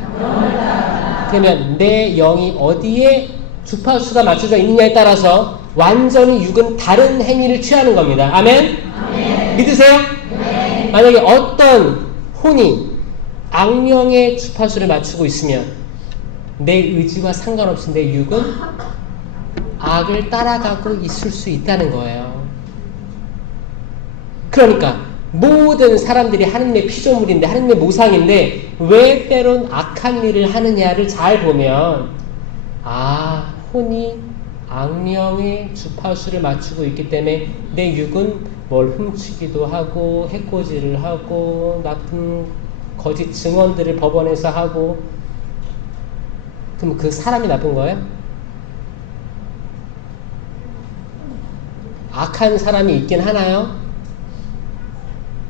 그러면 내 영이 어디에 주파수가 맞춰져 있느냐에 따라서 완전히 육은 다른 행위를 취하는 겁니다. 아멘? 아멘. 믿으세요? 네. 만약에 어떤 혼이 악령의 주파수를 맞추고 있으면 내 의지와 상관없이 내 육은 악을 따라가고 있을 수 있다는 거예요. 그러니까 모든 사람들이 하느님의 피조물인데 하느님의 모상인데 왜 때론 악한 일을 하느냐를 잘 보면 혼이 악령의 주파수를 맞추고 있기 때문에 내 육은 뭘 훔치기도 하고 해코지를 하고 나쁜 거짓 증언들을 법원에서 하고. 그럼 그 사람이 나쁜 거예요? 악한 사람이 있긴 하나요?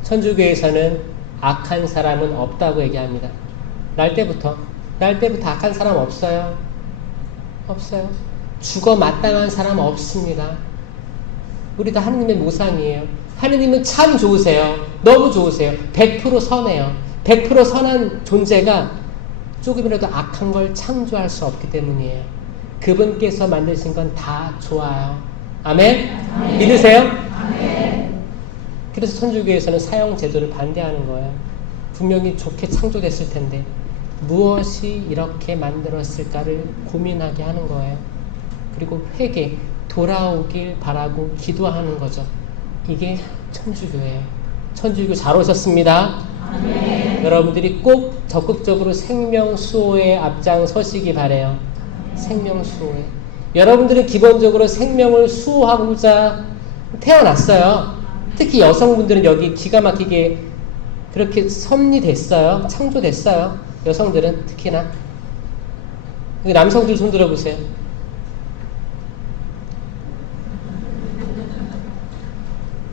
천주교에서는 악한 사람은 없다고 얘기합니다. 날 때부터 악한 사람 없어요. 없어요. 죽어 마땅한 사람 없습니다. 우리 다 하느님의 모상이에요. 하느님은 참 좋으세요. 너무 좋으세요. 100% 선해요. 100% 선한 존재가 조금이라도 악한 걸 창조할 수 없기 때문이에요. 그분께서 만드신 건 다 좋아요. 아멘? 아멘. 믿으세요? 아멘. 그래서 천주교에서는 사형 제도를 반대하는 거예요. 분명히 좋게 창조됐을 텐데 무엇이 이렇게 만들었을까를 고민하게 하는 거예요. 그리고 회개, 돌아오길 바라고 기도하는 거죠. 이게 천주교예요. 천주교 잘 오셨습니다. 아멘. 여러분들이 꼭 적극적으로 생명수호에 앞장서시기 바래요. 생명수호에. 여러분들은 기본적으로 생명을 수호하고자 태어났어요. 특히 여성분들은 여기 기가 막히게 그렇게 섭리됐어요. 창조됐어요. 여성들은 특히나. 남성들 손 들어보세요.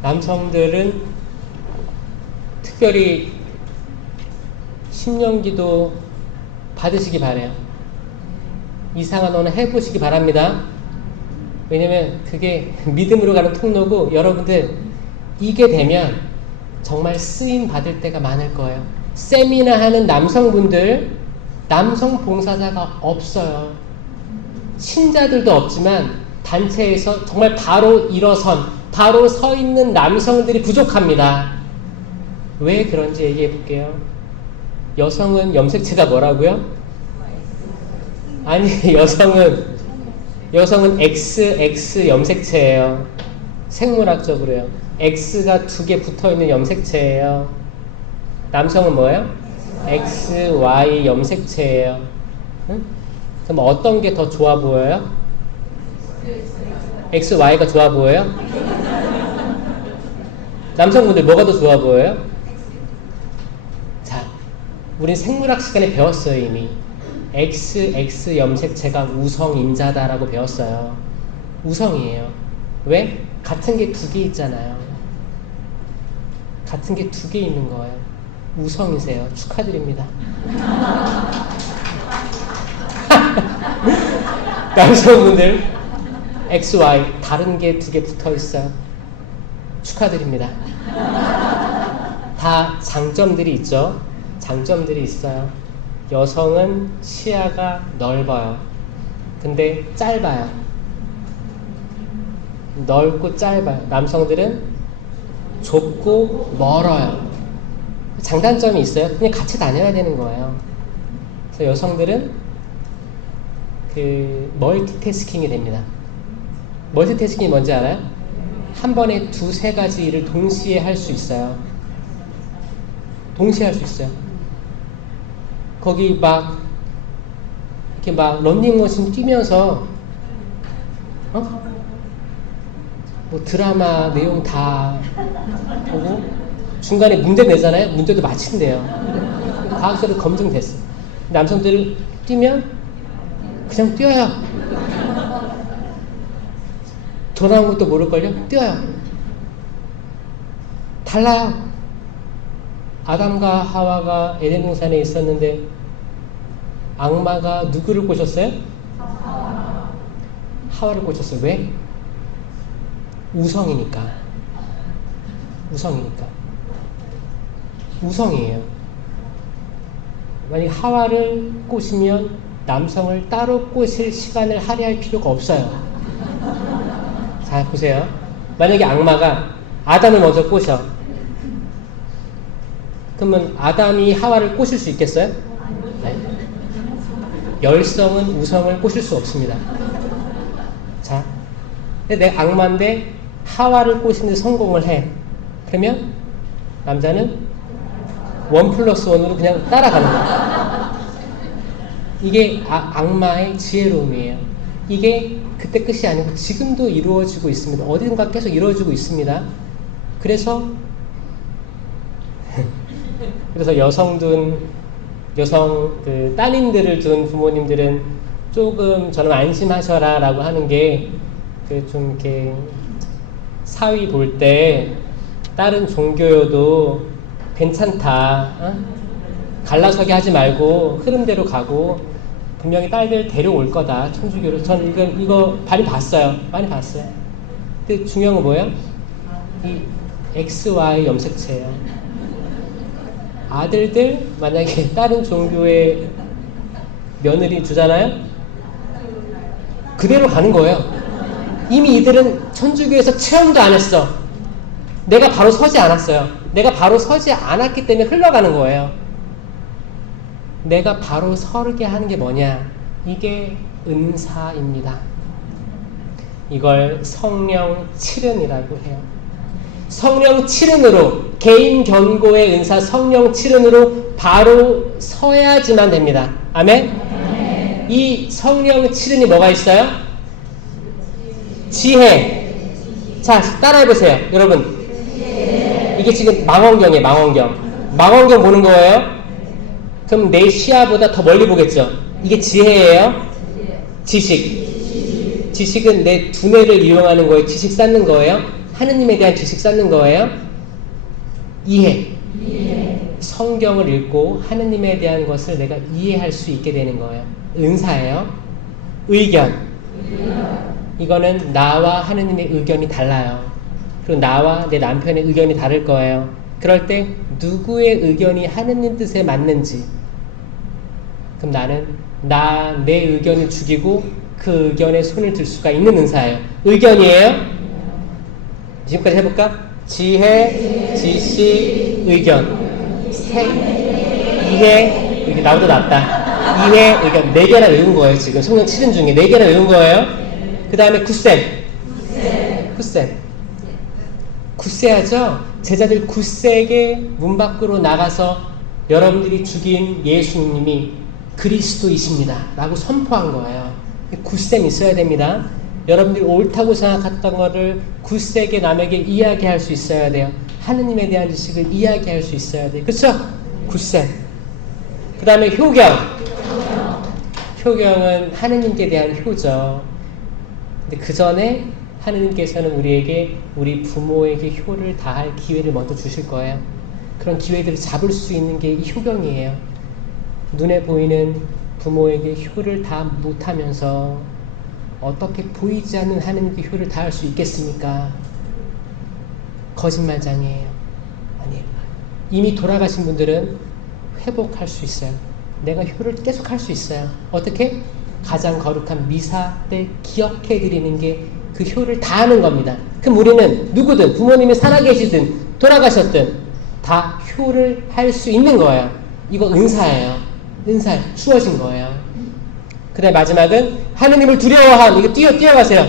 남성들은 특별히 신령기도 받으시기 바래요. 이상한 언어 해보시기 바랍니다. 왜냐면 그게 믿음으로 가는 통로고 여러분들 이게 되면 정말 쓰임 받을 때가 많을 거예요. 세미나 하는 남성분들, 남성 봉사자가 없어요. 신자들도 없지만 단체에서 정말 바로 일어선, 바로 서 있는 남성들이 부족합니다. 왜 그런지 얘기해 볼게요. 여성은 염색체가 뭐라고요? 아니, 여성은 XX 염색체예요. 생물학적으로요. X가 2개 붙어있는 염색체예요. 남성은 뭐예요? XY 염색체예요. 응? 그럼 어떤 게 더 좋아 보여요? XY가 좋아 보여요? 남성분들 뭐가 더 좋아 보여요? 자, 우린 생물학 시간에 배웠어요. 이미 XX 염색체가 우성인자다라고 배웠어요. 우성이에요. 왜? 같은 게 2개 있잖아요. 같은 게 2개 있는 거예요. 우성이세요. 축하드립니다. 남성분들 XY 다른 게 2개 붙어 있어요. 축하드립니다. 다 장점들이 있죠. 장점들이 있어요. 여성은 시야가 넓어요. 근데 짧아요. 넓고 짧아요. 남성들은 좁고 멀어요. 장단점이 있어요. 그냥 같이 다녀야 되는 거예요. 그래서 여성들은 멀티태스킹이 됩니다. 멀티태스킹이 뭔지 알아요? 한 번에 2-3가지 일을 동시에 할 수 있어요. 동시에 할 수 있어요. 거기 이렇게 런닝머신 뛰면서 뭐 드라마 내용 다 보고 중간에 문제 내잖아요. 문제도 맞힌대요. 과학적으로 검증됐어. 남성들을 뛰면 그냥 뛰어요. 돌아온 것도 모를걸요? 뛰어요. 달라요. 아담과 하와가 에덴 동산에 있었는데 악마가 누구를 꼬셨어요? 하와를 꼬셨어요. 왜? 우성이니까. 우성이에요. 만약 하와를 꼬시면 남성을 따로 꼬실 시간을 할애할 필요가 없어요. 자, 보세요. 만약에 악마가 아담을 먼저 꼬셔. 그러면 아담이 하와를 꼬실 수 있겠어요? 네. 열성은 우성을 꼬실 수 없습니다. 자, 근데 내가 악마인데 하와를 꼬시는데 성공을 해. 그러면 남자는 1+1으로 그냥 따라가는 거야. 이게 악마의 지혜로움이에요. 이게 그때 끝이 아니고 지금도 이루어지고 있습니다. 어딘가 계속 이루어지고 있습니다. 그래서 여성 따님들을 둔 부모님들은 조금 저는 안심하셔라 라고 하는 게 좀 이렇게 사위 볼 때 다른 종교여도 괜찮다. 갈라서기 하지 말고 흐름대로 가고 분명히 딸들 데려올 거다. 천주교를. 전 이거 많이 봤어요. 많이 봤어요. 근데 중요한 건 뭐예요? 이 XY 염색체예요. 아들들 만약에 다른 종교의 며느리 주잖아요? 그대로 가는 거예요. 이미 이들은 천주교에서 체험도 안 했어. 내가 바로 서지 않았어요. 내가 바로 서지 않았기 때문에 흘러가는 거예요. 내가 바로 서게 하는 게 뭐냐? 이게 은사입니다. 이걸 성령 칠은이라고 해요. 성령 칠은으로, 개인 견고의 은사 성령 칠은으로 바로 서야지만 됩니다. 아멘? 이 성령 칠은이 뭐가 있어요? 지혜. 자, 따라해보세요. 여러분. 이게 지금 망원경이에요. 망원경 보는 거예요. 그럼 내 시야보다 더 멀리 보겠죠. 이게 지혜예요. 지식은 내 두뇌를 이용하는 거예요. 지식 쌓는 거예요. 하느님에 대한 지식 쌓는 거예요. 이해. 성경을 읽고 하느님에 대한 것을 내가 이해할 수 있게 되는 거예요. 은사예요. 의견. 이거는 나와 하느님의 의견이 달라요. 그리고 나와 내 남편의 의견이 다를 거예요. 그럴 때 누구의 의견이 하느님 뜻에 맞는지, 그럼 나는 내 의견을 죽이고 그 의견에 손을 들 수가 있는 은사예요. 의견이에요. 지금까지 해볼까? 지혜, 지식, 의견. 이해, 이게 나보다 낫다. 이해, 의견. 4개나 외운 거예요. 지금 성령 7인 중에 4개나 외운 거예요. 그 다음에 굳셈. 굳세하죠? 제자들 굳세게 문 밖으로 나가서 여러분들이 죽인 예수님이 그리스도이십니다 라고 선포한 거예요. 굳셈 있어야 됩니다. 여러분들이 옳다고 생각했던 거를 굳세게 남에게 이야기할 수 있어야 돼요. 하느님에 대한 지식을 이야기할 수 있어야 돼요. 그렇죠? 굳셈. 그 다음에 효경은 하느님께 대한 효죠. 근데 그 전에 하느님께서는 우리에게 우리 부모에게 효를 다할 기회를 먼저 주실 거예요. 그런 기회들을 잡을 수 있는 게 이 효경이에요. 눈에 보이는 부모에게 효를 다 못하면서 어떻게 보이지 않는 하느님께 효를 다할 수 있겠습니까? 거짓말장이에요. 아니에요. 이미 돌아가신 분들은 회복할 수 있어요. 내가 효를 계속 할 수 있어요. 어떻게? 가장 거룩한 미사 때 기억해 드리는 게 그 효를 다하는 겁니다. 그럼 우리는 누구든 부모님이 살아계시든 돌아가셨든 다 효를 할 수 있는 거예요. 이거 은사예요. 주어진 거예요. 그 다음 마지막은 하느님을 두려워함. 이거 뛰어가세요.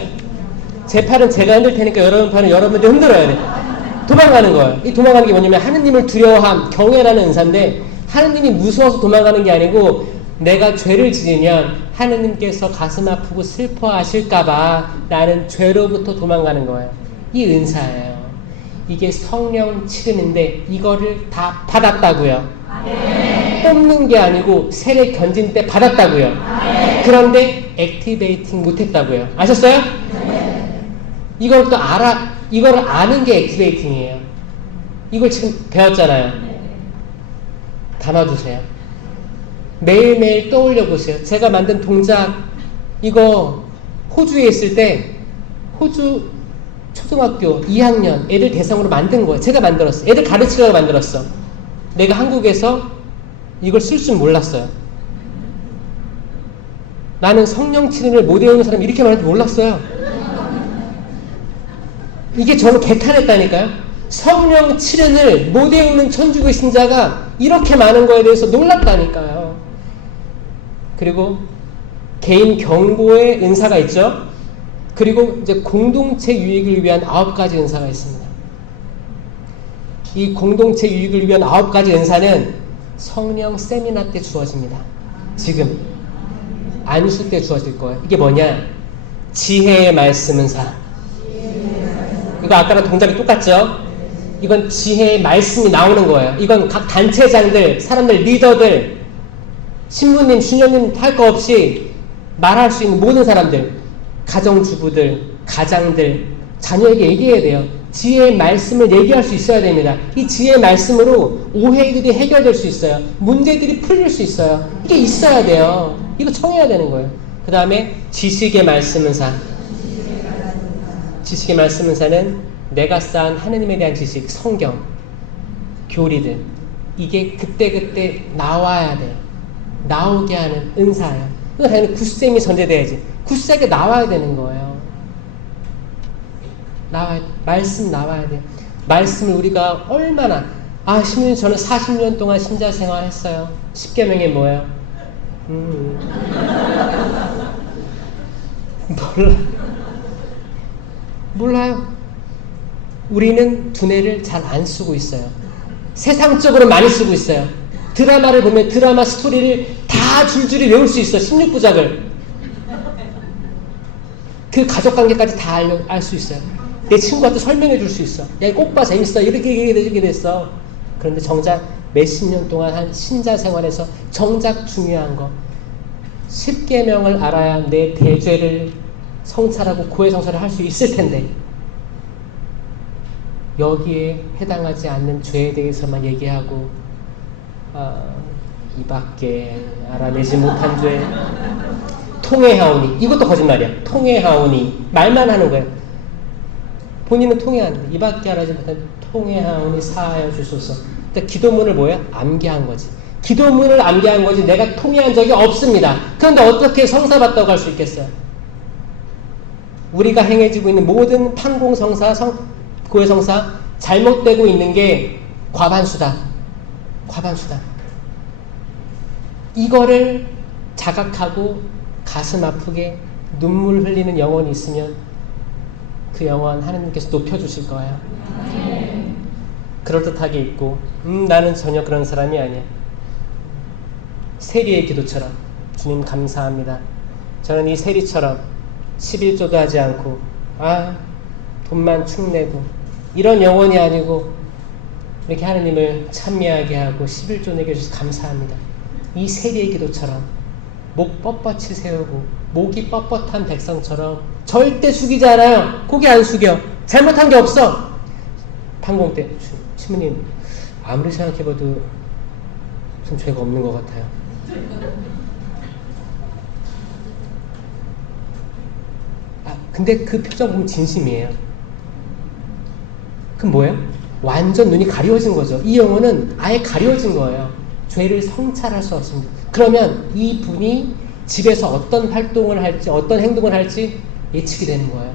제 팔은 제가 흔들 테니까 여러분 팔은 여러분들 흔들어야 돼. 도망가는 거예요. 이 도망가는 게 뭐냐면 하느님을 두려워함, 경외라는 은사인데 하느님이 무서워서 도망가는 게 아니고 내가 죄를 지으면 하느님께서 가슴 아프고 슬퍼하실까봐 나는 죄로부터 도망가는 거예요. 이 은사예요. 이게 성령 칠은인데 이거를 다 받았다고요. 뽑는 게 아니고 세례 견진 때 받았다고요. 그런데 액티베이팅 못했다고요. 아셨어요? 이걸 또 이거를 아는 게 액티베이팅이에요. 이걸 지금 배웠잖아요. 담아두세요. 매일매일 떠올려 보세요. 제가 만든 동작, 이거 호주에 있을 때 호주 초등학교 2학년 애들 대상으로 만든 거예요. 제가 만들었어요. 애들 가르치려고 만들었어. 내가 한국에서 이걸 쓸 줄 몰랐어요. 나는 성령 치료를 못 외우는 사람이 이렇게 많은지 몰랐어요. 이게 저는 개탄했다니까요. 성령 치료를 못 외우는 천주교 신자가 이렇게 많은 거에 대해서 놀랐다니까요. 그리고 개인 경고의 은사가 있죠. 그리고 이제 공동체 유익을 위한 9가지 은사가 있습니다. 이 공동체 유익을 위한 9가지 은사는 성령 세미나 때 주어집니다. 지금 안수 때 주어질 거예요. 이게 뭐냐? 지혜의 말씀 은사. 이거 아까랑 동작이 똑같죠? 이건 지혜의 말씀이 나오는 거예요. 이건 각 단체장들, 사람들, 리더들, 신부님, 주녀님 할 거 없이 말할 수 있는 모든 사람들, 가정주부들, 가장들, 자녀에게 얘기해야 돼요. 지혜의 말씀을 얘기할 수 있어야 됩니다. 이 지혜의 말씀으로 오해들이 해결될 수 있어요. 문제들이 풀릴 수 있어요. 이게 있어야 돼요. 이거 청해야 되는 거예요. 그 다음에 지식의 말씀 은사. 지식의 말씀 은사는 내가 쌓은 하느님에 대한 지식, 성경, 교리들, 이게 그때그때 나와야 돼요. 나오게 하는 은사예요. 이거 당연히 굳셈이 전제돼야지. 굳세게 나와야 되는 거예요. 말씀 나와야 돼요. 말씀을 우리가 얼마나, 신부님 저는 40년 동안 신자 생활했어요. 10계명이 뭐예요? 몰라요. 우리는 두뇌를 잘 안 쓰고 있어요. 세상적으로 많이 쓰고 있어요. 드라마를 보면 드라마 스토리를 다 줄줄이 외울 수 있어. 16부작을. 그 가족관계까지 다 알 수 있어요. 내 친구한테 설명해 줄 수 있어. 야, 꼭 봐, 재밌어. 이렇게 됐어. 그런데 정작 몇십 년 동안 한 신자 생활에서 정작 중요한 거 10계명을 알아야 내 대죄를 성찰하고 고해성사를 할 수 있을 텐데 여기에 해당하지 않는 죄에 대해서만 얘기하고 이 밖에 알아내지 못한 죄 통회하오니, 이것도 거짓말이야. 통회하오니, 말만 하는 거예요. 본인은 통회하는데 이 밖에 알아내지 못한 통회하오니 사하여 주소서. 그러니까 기도문을 뭐야? 암기한 거지. 기도문을 암기한 거지 내가 통회한 적이 없습니다. 그런데 어떻게 성사받다고 할 수 있겠어요? 우리가 행해지고 있는 모든 판공성사, 고해성사 잘못되고 있는 게 과반수다. 과반수다. 이거를 자각하고 가슴 아프게 눈물 흘리는 영혼이 있으면 그 영혼 하나님께서 높여주실 거예요. 그럴듯하게 있고 나는 전혀 그런 사람이 아니야. 세리의 기도처럼 주님 감사합니다. 저는 이 세리처럼 11조도 하지 않고 돈만 축내고 이런 영혼이 아니고 이렇게 하느님을 찬미하게 하고 11조 내게 주셔서 감사합니다. 이 세리의 기도처럼 목 뻣뻣이 세우고 목이 뻣뻣한 백성처럼 절대 숙이지 않아요. 고개 안 숙여. 잘못한 게 없어. 판공 때 신부님 아무리 생각해봐도 좀 죄가 없는 것 같아요. 근데 그 표정 보면 진심이에요. 그럼 뭐예요? 완전 눈이 가려워진 거죠. 이 영혼은 아예 가려워진 거예요. 죄를 성찰할 수 없습니다. 그러면 이 분이 집에서 어떤 활동을 할지 어떤 행동을 할지 예측이 되는 거예요.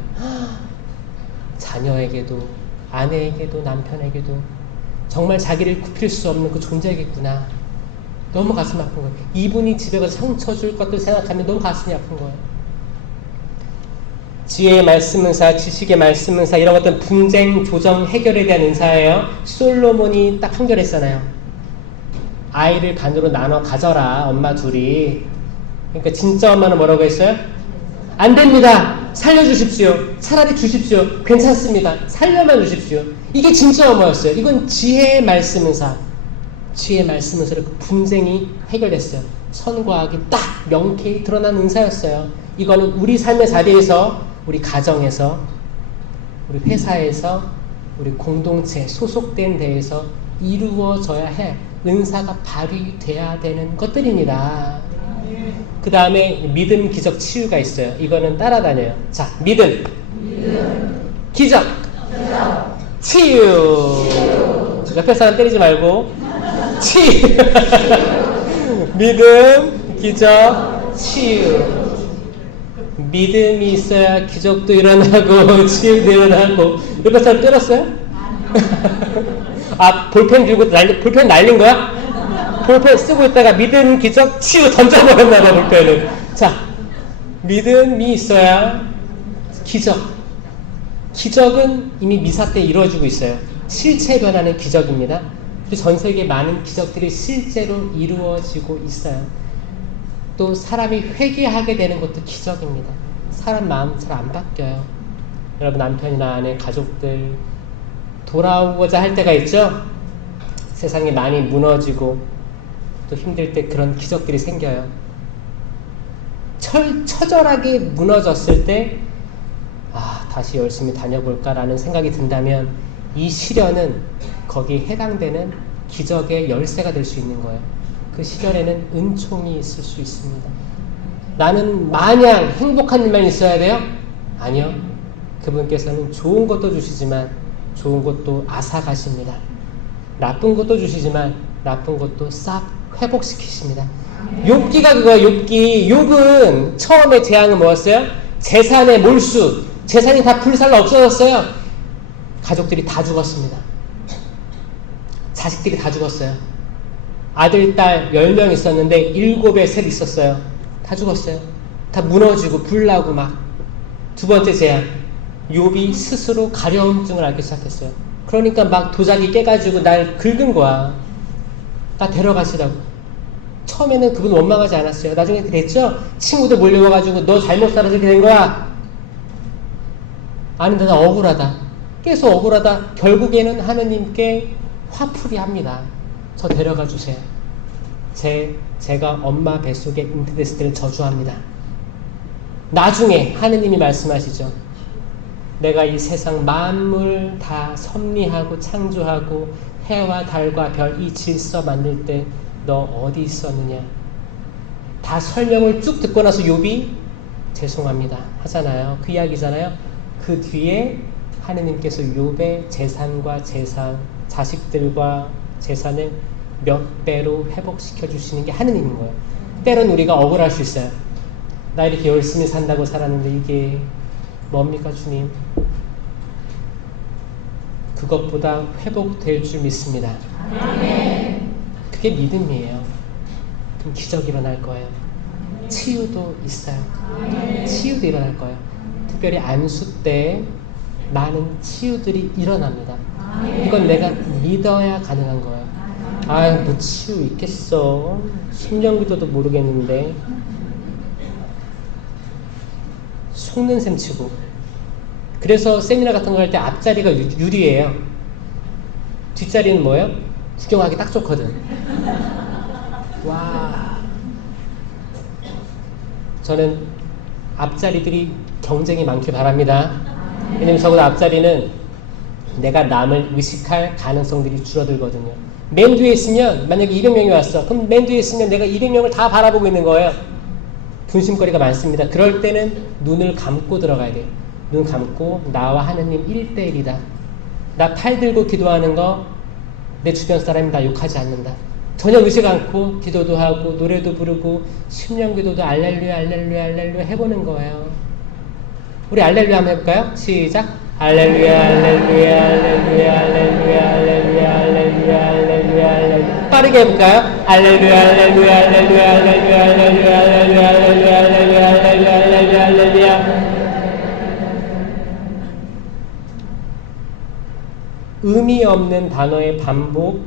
자녀에게도 아내에게도 남편에게도 정말 자기를 굽힐 수 없는 그 존재겠구나. 너무 가슴 아픈 거예요. 이분이 집에 가서 상처 줄 것들 생각하면 너무 가슴이 아픈 거예요. 지혜의 말씀 은사, 지식의 말씀 은사, 이런 것들은 분쟁, 조정, 해결에 대한 은사예요. 솔로몬이 딱 판결했잖아요. 아이를 반으로 나눠 가져라, 엄마 둘이. 그러니까 진짜 엄마는 뭐라고 했어요? 안 됩니다. 살려주십시오. 차라리 주십시오. 괜찮습니다. 살려만 주십시오. 이게 진짜 엄마였어요. 이건 지혜의 말씀 은사. 지혜의 말씀 은사로 그 분쟁이 해결됐어요. 선과 악이 딱 명쾌히 드러난 은사였어요. 이거는 우리 삶의 자리에서, 우리 가정에서, 우리 회사에서, 우리 공동체, 소속된 데에서 이루어져야 해 은사가 발휘돼야 되는 것들입니다. 그 다음에 믿음, 기적, 치유가 있어요. 이거는 따라다녀요. 자, 믿음, 기적, 치유. 옆에 사람 때리지 말고 치유. 믿음, 기적, 치유. 믿음이 있어야 기적도 일어나고 치유도 일어나고. 옆에 사람 때렸어요? 아, 볼펜 들고 볼펜 날린 거야? 볼펜 쓰고 있다가 믿음, 기적, 치유 던져버렸나 봐, 볼펜을. 자, 믿음이 있어야 기적. 기적은 이미 미사 때 이루어지고 있어요. 실체 변화는 기적입니다. 그리고 전 세계 많은 기적들이 실제로 이루어지고 있어요. 또 사람이 회개하게 되는 것도 기적입니다. 사람 마음 잘 안 바뀌어요. 여러분 남편이나 아내, 가족들 돌아오고자 할 때가 있죠? 세상이 많이 무너지고 또 힘들 때 그런 기적들이 생겨요. 처절하게 무너졌을 때 다시 열심히 다녀볼까라는 생각이 든다면 이 시련은 거기에 해당되는 기적의 열쇠가 될 수 있는 거예요. 그 시련에는 은총이 있을 수 있습니다. 나는 마냥 행복한 일만 있어야 돼요? 아니요. 그분께서는 좋은 것도 주시지만 좋은 것도 앗아가십니다. 나쁜 것도 주시지만 나쁜 것도 싹 회복시키십니다. 욥기가 그거예요. 욥은 처음에 재앙은 뭐였어요? 재산의 몰수. 재산이 다 불살라 없어졌어요. 가족들이 다 죽었습니다. 자식들이 다 죽었어요. 아들, 딸 10명 있었는데 7의 셋 있었어요. 다 죽었어요. 다 무너지고 불나고 막. 두 번째 재앙. 욥이 스스로 가려움증을 앓기 시작했어요. 그러니까 막 도자기 깨가지고 날 긁은 거야. 나 데려가시라고. 처음에는 그분 원망하지 않았어요. 나중에 됐죠? 친구들 몰려와가지고 너 잘못 살아서 이렇게 된 거야. 아닌데 나 억울하다. 계속 억울하다. 결국에는 하느님께 화풀이 합니다. 저 데려가 주세요. 제가 엄마 뱃속에 잉태됐을 때를 저주합니다. 나중에 하느님이 말씀하시죠. 내가 이 세상 만물 다 섭리하고 창조하고 해와 달과 별 이 질서 만들 때 너 어디 있었느냐. 다 설명을 쭉 듣고 나서 욥이 죄송합니다 하잖아요. 그 이야기잖아요. 그 뒤에 하느님께서 욥의 재산과 재산, 자식들과 재산을 몇 배로 회복시켜 주시는 게 하느님인 거예요. 때론 우리가 억울할 수 있어요. 나 이렇게 열심히 산다고 살았는데 이게 뭡니까 주님? 그것보다 회복될 줄 믿습니다. 아멘. 그게 믿음이에요. 그럼 기적이 일어날 거예요. 치유도 있어요. 아멘. 치유도 일어날 거예요. 특별히 안수 때 많은 치유들이 일어납니다. 아멘. 이건 내가 믿어야 가능한 거예요. 뭐 치유 있겠어. 10년 기도도 모르겠는데. 속는 셈 치고. 그래서 세미나 같은 거 할 때 앞자리가 유리예요. 뒷자리는 뭐예요? 구경하기 딱 좋거든. 와. 저는 앞자리들이 경쟁이 많길 바랍니다. 왜냐면 적어도 앞자리는 내가 남을 의식할 가능성들이 줄어들거든요. 맨 뒤에 있으면 만약에 200명이 왔어. 그럼 맨 뒤에 있으면 내가 200명을 다 바라보고 있는 거예요. 분심거리가 많습니다. 그럴 때는 눈을 감고 들어가야 돼요. 눈 감고 나와 하느님 1대1이다. 나 팔 들고 기도하는 거 내 주변 사람이 나 욕하지 않는다. 전혀 의식 않고 기도도 하고 노래도 부르고 심령 기도도 알렐루야 알렐루야 알렐루야 해보는 거예요. 우리 알렐루야 한번 해볼까요? 시작. 알렐루야 알렐루야 알렐루야 알렐루야 알렐루야 알렐루야 알렐루야 알렐루야. 빠르게 해볼까요? 알렐루야 알렐루야 알렐루야 알렐루야 알렐루야 알렐루야 알렐루야 알렐루야 알렐루야 알렐루야 알렐루야. 의미 없는 단어의 반복,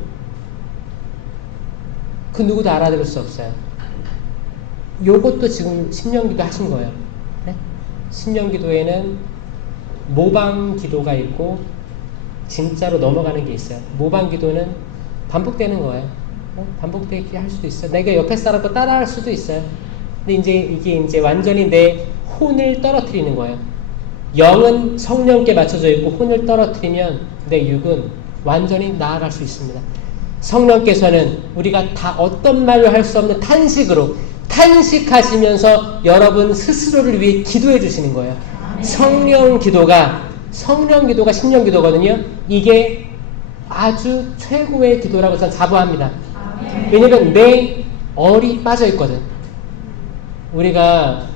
그 누구도 알아들을 수 없어요. 요것도 지금 신명기도 하신 거예요. 네? 신명기도에는 모방기도가 있고 진짜로 넘어가는 게 있어요. 모방기도는 반복되는 거예요. 반복되게 할 수도 있어요. 내가 옆에 사람도 따라할 수도 있어요. 근데 이게 이제 완전히 내 혼을 떨어뜨리는 거예요. 영은 성령께 맞춰져 있고 혼을 떨어뜨리면 내 육은 완전히 나아갈 수 있습니다. 성령께서는 우리가 다 어떤 말로 할 수 없는 탄식으로 탄식하시면서 여러분 스스로를 위해 기도해 주시는 거예요. 성령 기도가 신령 기도거든요. 이게 아주 최고의 기도라고 저는 자부합니다. 왜냐면 내 얼이 빠져 있거든. 우리가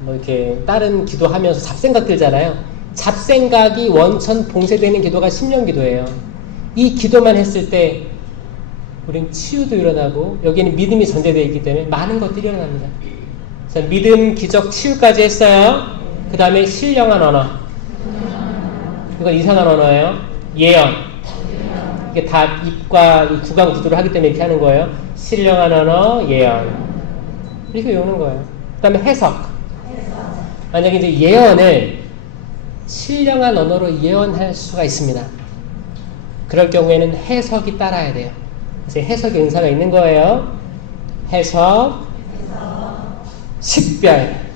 뭐 이렇게 다른 기도하면서 잡생각 들잖아요. 잡생각이 원천 봉쇄되는 기도가 심령 기도예요. 이 기도만 했을 때 우린 치유도 일어나고 여기에는 믿음이 전제되어 있기 때문에 많은 것들이 일어납니다. 그래서 믿음, 기적, 치유까지 했어요. 그 다음에 신령한 언어. 이건 이상한 언어예요. 예언. 이게 다 입과 이 구강 구조를 하기 때문에 이렇게 하는 거예요. 신령한 언어, 예언. 이렇게 외우는 거예요. 그 다음에 해석. 만약에 이제 예언을 신령한 언어로 예언할 수가 있습니다. 그럴 경우에는 해석이 따라야 돼요. 그래서 해석의 은사가 있는 거예요. 해석, 식별.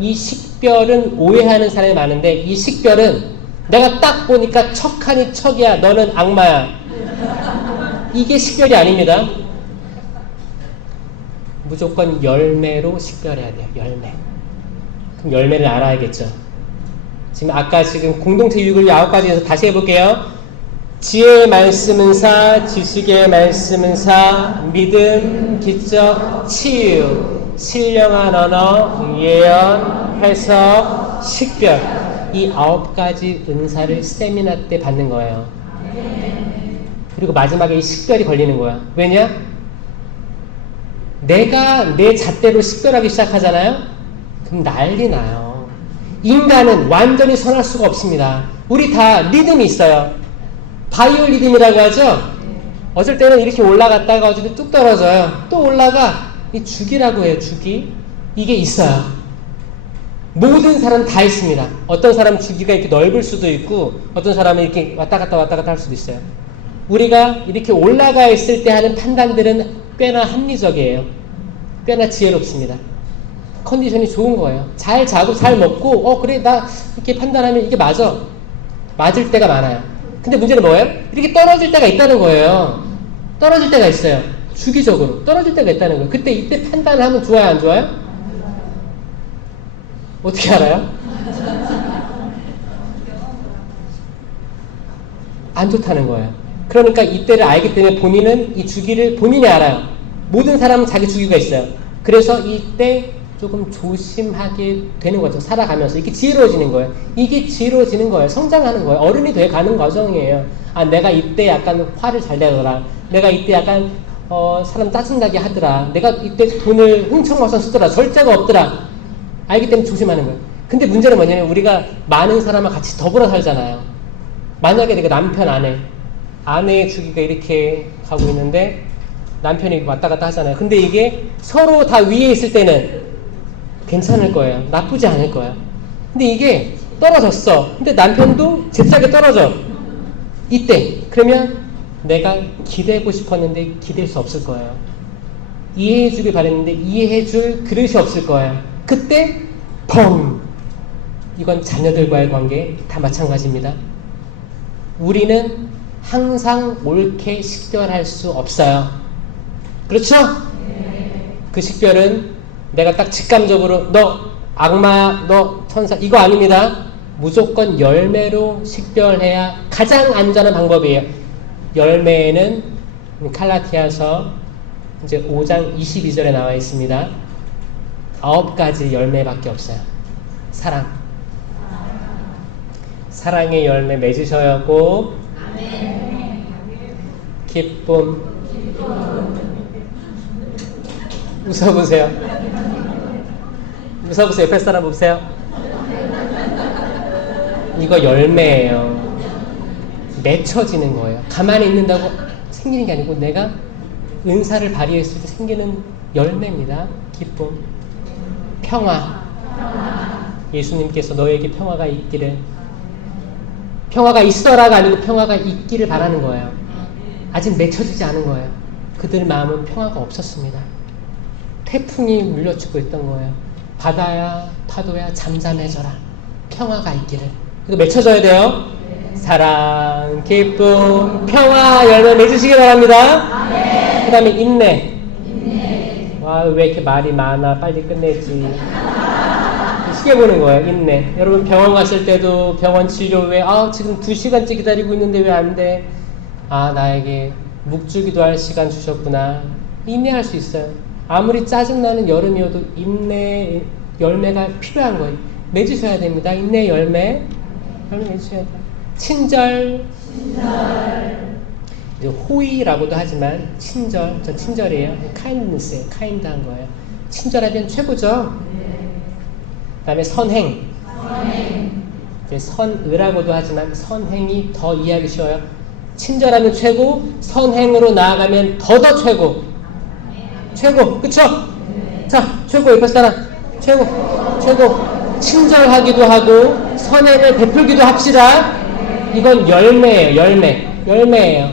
이 식별은 오해하는 사람이 많은데 이 식별은 내가 딱 보니까 척하니 척이야. 너는 악마야. 이게 식별이 아닙니다. 무조건 열매로 식별해야 돼요. 열매. 그럼 열매를 알아야겠죠. 지금 공동체 유익을 9가지에서 다시 해볼게요. 지혜의 말씀은 사, 지식의 말씀은 사, 믿음, 기적, 치유, 신령한 언어, 예언, 해석, 식별. 이 9가지 은사를 세미나 때 받는 거예요. 그리고 마지막에 이 식별이 걸리는 거야. 왜냐? 내가 내 잣대로 식별하기 시작하잖아요? 그럼 난리 나요. 인간은 완전히 선할 수가 없습니다. 우리 다 리듬이 있어요. 바이오 리듬이라고 하죠? 어쩔 때는 이렇게 올라갔다가 어쩔 때 뚝 떨어져요. 또 올라가. 이 주기라고 해요, 주기. 이게 있어요. 모든 사람은 다 있습니다. 어떤 사람은 주기가 이렇게 넓을 수도 있고, 어떤 사람은 이렇게 왔다 갔다 할 수도 있어요. 우리가 이렇게 올라가 있을 때 하는 판단들은 꽤나 합리적이에요. 꽤나 지혜롭습니다. 컨디션이 좋은 거예요. 잘 자고 잘 먹고 그래 나 이렇게 판단하면 이게 맞을 때가 많아요. 근데 문제는 뭐예요? 이렇게 떨어질 때가 있다는 거예요. 떨어질 때가 있어요. 주기적으로 떨어질 때가 있다는 거예요. 이때 판단을 하면 좋아요, 안 좋아요? 어떻게 알아요? 안 좋다는 거예요. 그러니까 이때를 알기 때문에 본인은 이 주기를 본인이 알아요. 모든 사람은 자기 주기가 있어요. 그래서 이때 조금 조심하게 되는 거죠. 살아가면서 이게 지혜로워지는 거예요. 이게 지혜로워지는 거예요. 성장하는 거예요. 어른이 돼가는 과정이에요. 내가 이때 약간 화를 잘 내더라. 내가 이때 약간 사람 짜증나게 하더라. 내가 이때 돈을 흥청망청 쓰더라. 절제가 없더라. 알기 때문에 조심하는 거예요. 근데 문제는 뭐냐면 우리가 많은 사람과 같이 더불어 살잖아요. 만약에 내가 남편 아내의 주기가 이렇게 가고 있는데 남편이 왔다 갔다 하잖아요. 근데 이게 서로 다 위에 있을 때는 괜찮을 거예요. 나쁘지 않을 거예요. 근데 이게 떨어졌어. 근데 남편도 잽싸게 떨어져. 이때 그러면 내가 기대고 싶었는데 기댈 수 없을 거예요. 이해해 주길 바랬는데 이해해 줄 그릇이 없을 거예요. 그때 펑! 이건 자녀들과의 관계 다 마찬가지입니다. 우리는 항상 옳게 식별할 수 없어요. 그렇죠? 그 식별은 내가 딱 직감적으로 너 악마, 너 천사 이거 아닙니다. 무조건 열매로 식별해야 가장 안전한 방법이에요. 열매에는 갈라디아서 이제 5장 22절에 나와 있습니다. 9가지 열매밖에 없어요. 사랑의 열매 맺으셔야 하고, 기쁨. 웃어보세요. 옆에 사람 보세요. 이거 열매예요. 맺혀지는 거예요. 가만히 있는다고 생기는 게 아니고 내가 은사를 발휘했을 때 생기는 열매입니다. 기쁨. 평화. 예수님께서 너에게 평화가 있기를, 평화가 있어라가 아니고 평화가 있기를 바라는 거예요. 아직 맺혀지지 않은 거예요. 그들 마음은 평화가 없었습니다. 태풍이 물려치고 있던 거예요. 바다야 파도야 잠잠해져라. 평화가 있기를. 이거 맺혀져야 돼요. 사랑, 기쁨, 평화 열매 맺으시기 바랍니다. 그 다음에 인내. 와, 왜 이렇게 말이 많아. 빨리 끝내지. 쉽게 보는 거예요. 인내. 여러분 병원 갔을 때도 병원 치료 왜 지금 2시간째 기다리고 있는데 왜 안 돼? 나에게 묵주기도 할 시간 주셨구나. 인내할 수 있어요. 아무리 짜증나는 여름이어도 인내 열매가 필요한 거예요. 맺으셔야 됩니다. 인내 열매 맺으셔야 돼요. 친절. 이제 호의라고도 하지만 친절, 저 친절이에요. kindness예요. kind한 거예요. 친절하면 최고죠. 그 다음에 선행. 이제 선의라고도 하지만 선행이 더 이해하기 쉬워요. 친절하면 최고, 선행으로 나아가면 더 최고. 최고, 그쵸? 자, 최고 옆에 사람. 최고. 친절하기도 하고 선행을 베풀기도 합시다. 이건 열매예요.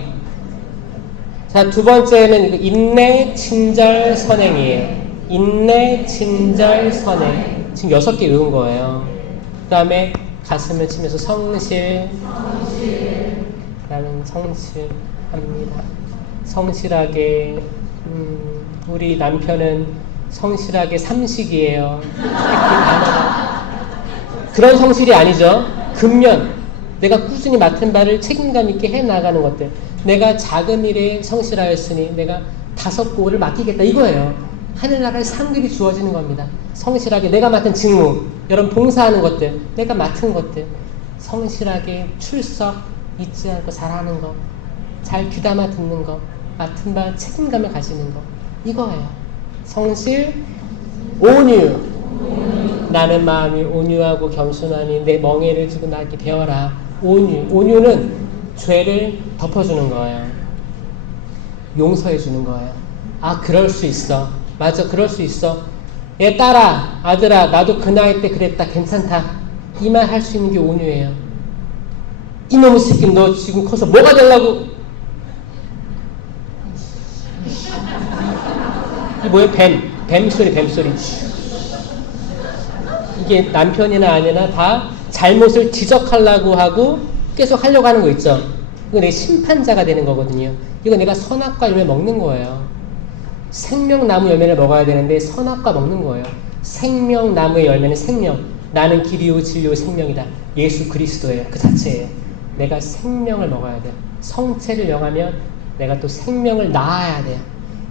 자, 두 번째는 인내, 친절, 선행이에요. 인내, 친절, 선행. 지금 6개 외운 거예요. 그 다음에 가슴을 치면서 성실. 나는 성실합니다. 성실하게. 우리 남편은 성실하게 삼식이에요. 그런 성실이 아니죠. 근면. 내가 꾸준히 맡은 바를 책임감 있게 해나가는 것들. 내가 작은 일에 성실하였으니 내가 5고를 맡기겠다. 이거예요. 하늘나라의 상급이 주어지는 겁니다. 성실하게 내가 맡은 직무, 여러분 봉사하는 것들, 내가 맡은 것들, 성실하게 출석, 잊지 않고 잘하는 거, 잘 귀담아 듣는 거, 맡은 바 책임감을 가지는 거. 이거예요. 성실, 온유. 나는 마음이 온유하고 겸손하니 내 멍에를 지고 나에게 배워라. 온유는 죄를 덮어주는 거예요. 용서해주는 거예요. 아, 그럴 수 있어. 맞아, 그럴 수 있어. 얘 딸아, 아들아, 나도 그 나이 때 그랬다. 괜찮다. 이 말 할 수 있는 게 온유예요. 이놈의 새끼, 너 지금 커서 뭐가 되려고? 이게 뭐예요? 뱀소리. 이게 남편이나 아내나 다 잘못을 지적하려고 하고 계속 하려고 하는 거 있죠. 이거 내 심판자가 되는 거거든요. 이거 내가 선악과 열매 먹는 거예요. 생명나무 열매를 먹어야 되는데 선악과 먹는 거예요. 생명나무의 열매는 생명. 나는 길이요 진리요 생명이다. 예수 그리스도예요. 그 자체예요. 내가 생명을 먹어야 돼요. 성체를 명하면 내가 또 생명을 낳아야 돼요.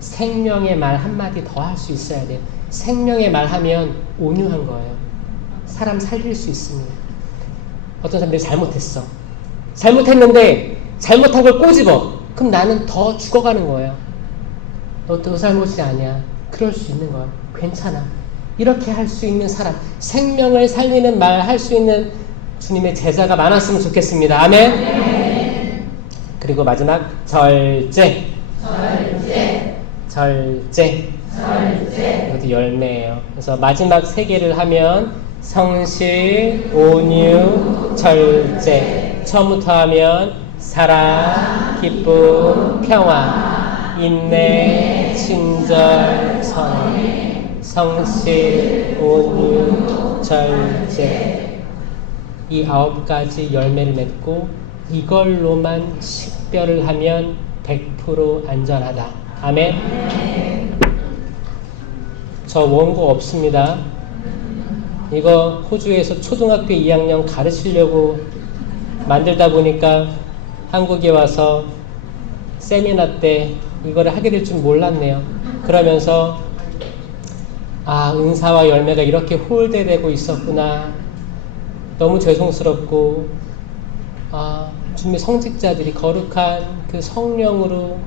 생명의 말 한마디 더 할 수 있어야 돼요. 생명의 말 하면 온유한 거예요. 사람 살릴 수 있습니다. 어떤 사람들이 잘못했어. 잘못했는데 잘못한 걸 꼬집어. 그럼 나는 더 죽어가는 거예요. 너 또 잘못이 아니야. 그럴 수 있는 거야. 괜찮아. 이렇게 할 수 있는 사람, 생명을 살리는 말 할 수 있는 주님의 제자가 많았으면 좋겠습니다. 아멘. 그리고 마지막 절제. 이것도 열매예요. 그래서 마지막 3개를 하면 성실, 온유, 절제. 처음부터 하면 사랑, 기쁨, 평화, 인내, 친절, 선행, 성실, 온유, 절제. 이 9가지 열매를 맺고 이걸로만 식별을 하면 100% 안전하다. 아멘. 저 원고 없습니다. 이거 호주에서 초등학교 2학년 가르치려고 만들다 보니까 한국에 와서 세미나 때 이거를 하게 될 줄 몰랐네요. 그러면서 아, 은사와 열매가 이렇게 홀대되고 있었구나. 너무 죄송스럽고 주님의 성직자들이 거룩한 그 성령으로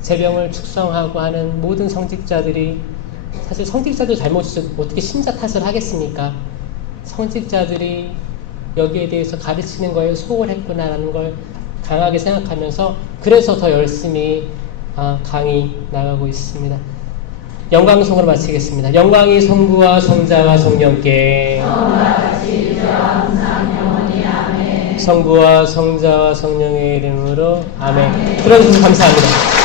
제병을 축성하고 하는 모든 성직자들이, 사실 성직자들 잘못이죠. 어떻게 신자 탓을 하겠습니까? 성직자들이 여기에 대해서 가르치는 거에 소홀했구나라는 걸 강하게 생각하면서 그래서 더 열심히 강의 나가고 있습니다. 영광송으로 마치겠습니다. 영광이 성부와 성자와 성령께 성부와 성자와 성령의 이름으로 아멘. 들어주셔서 감사합니다.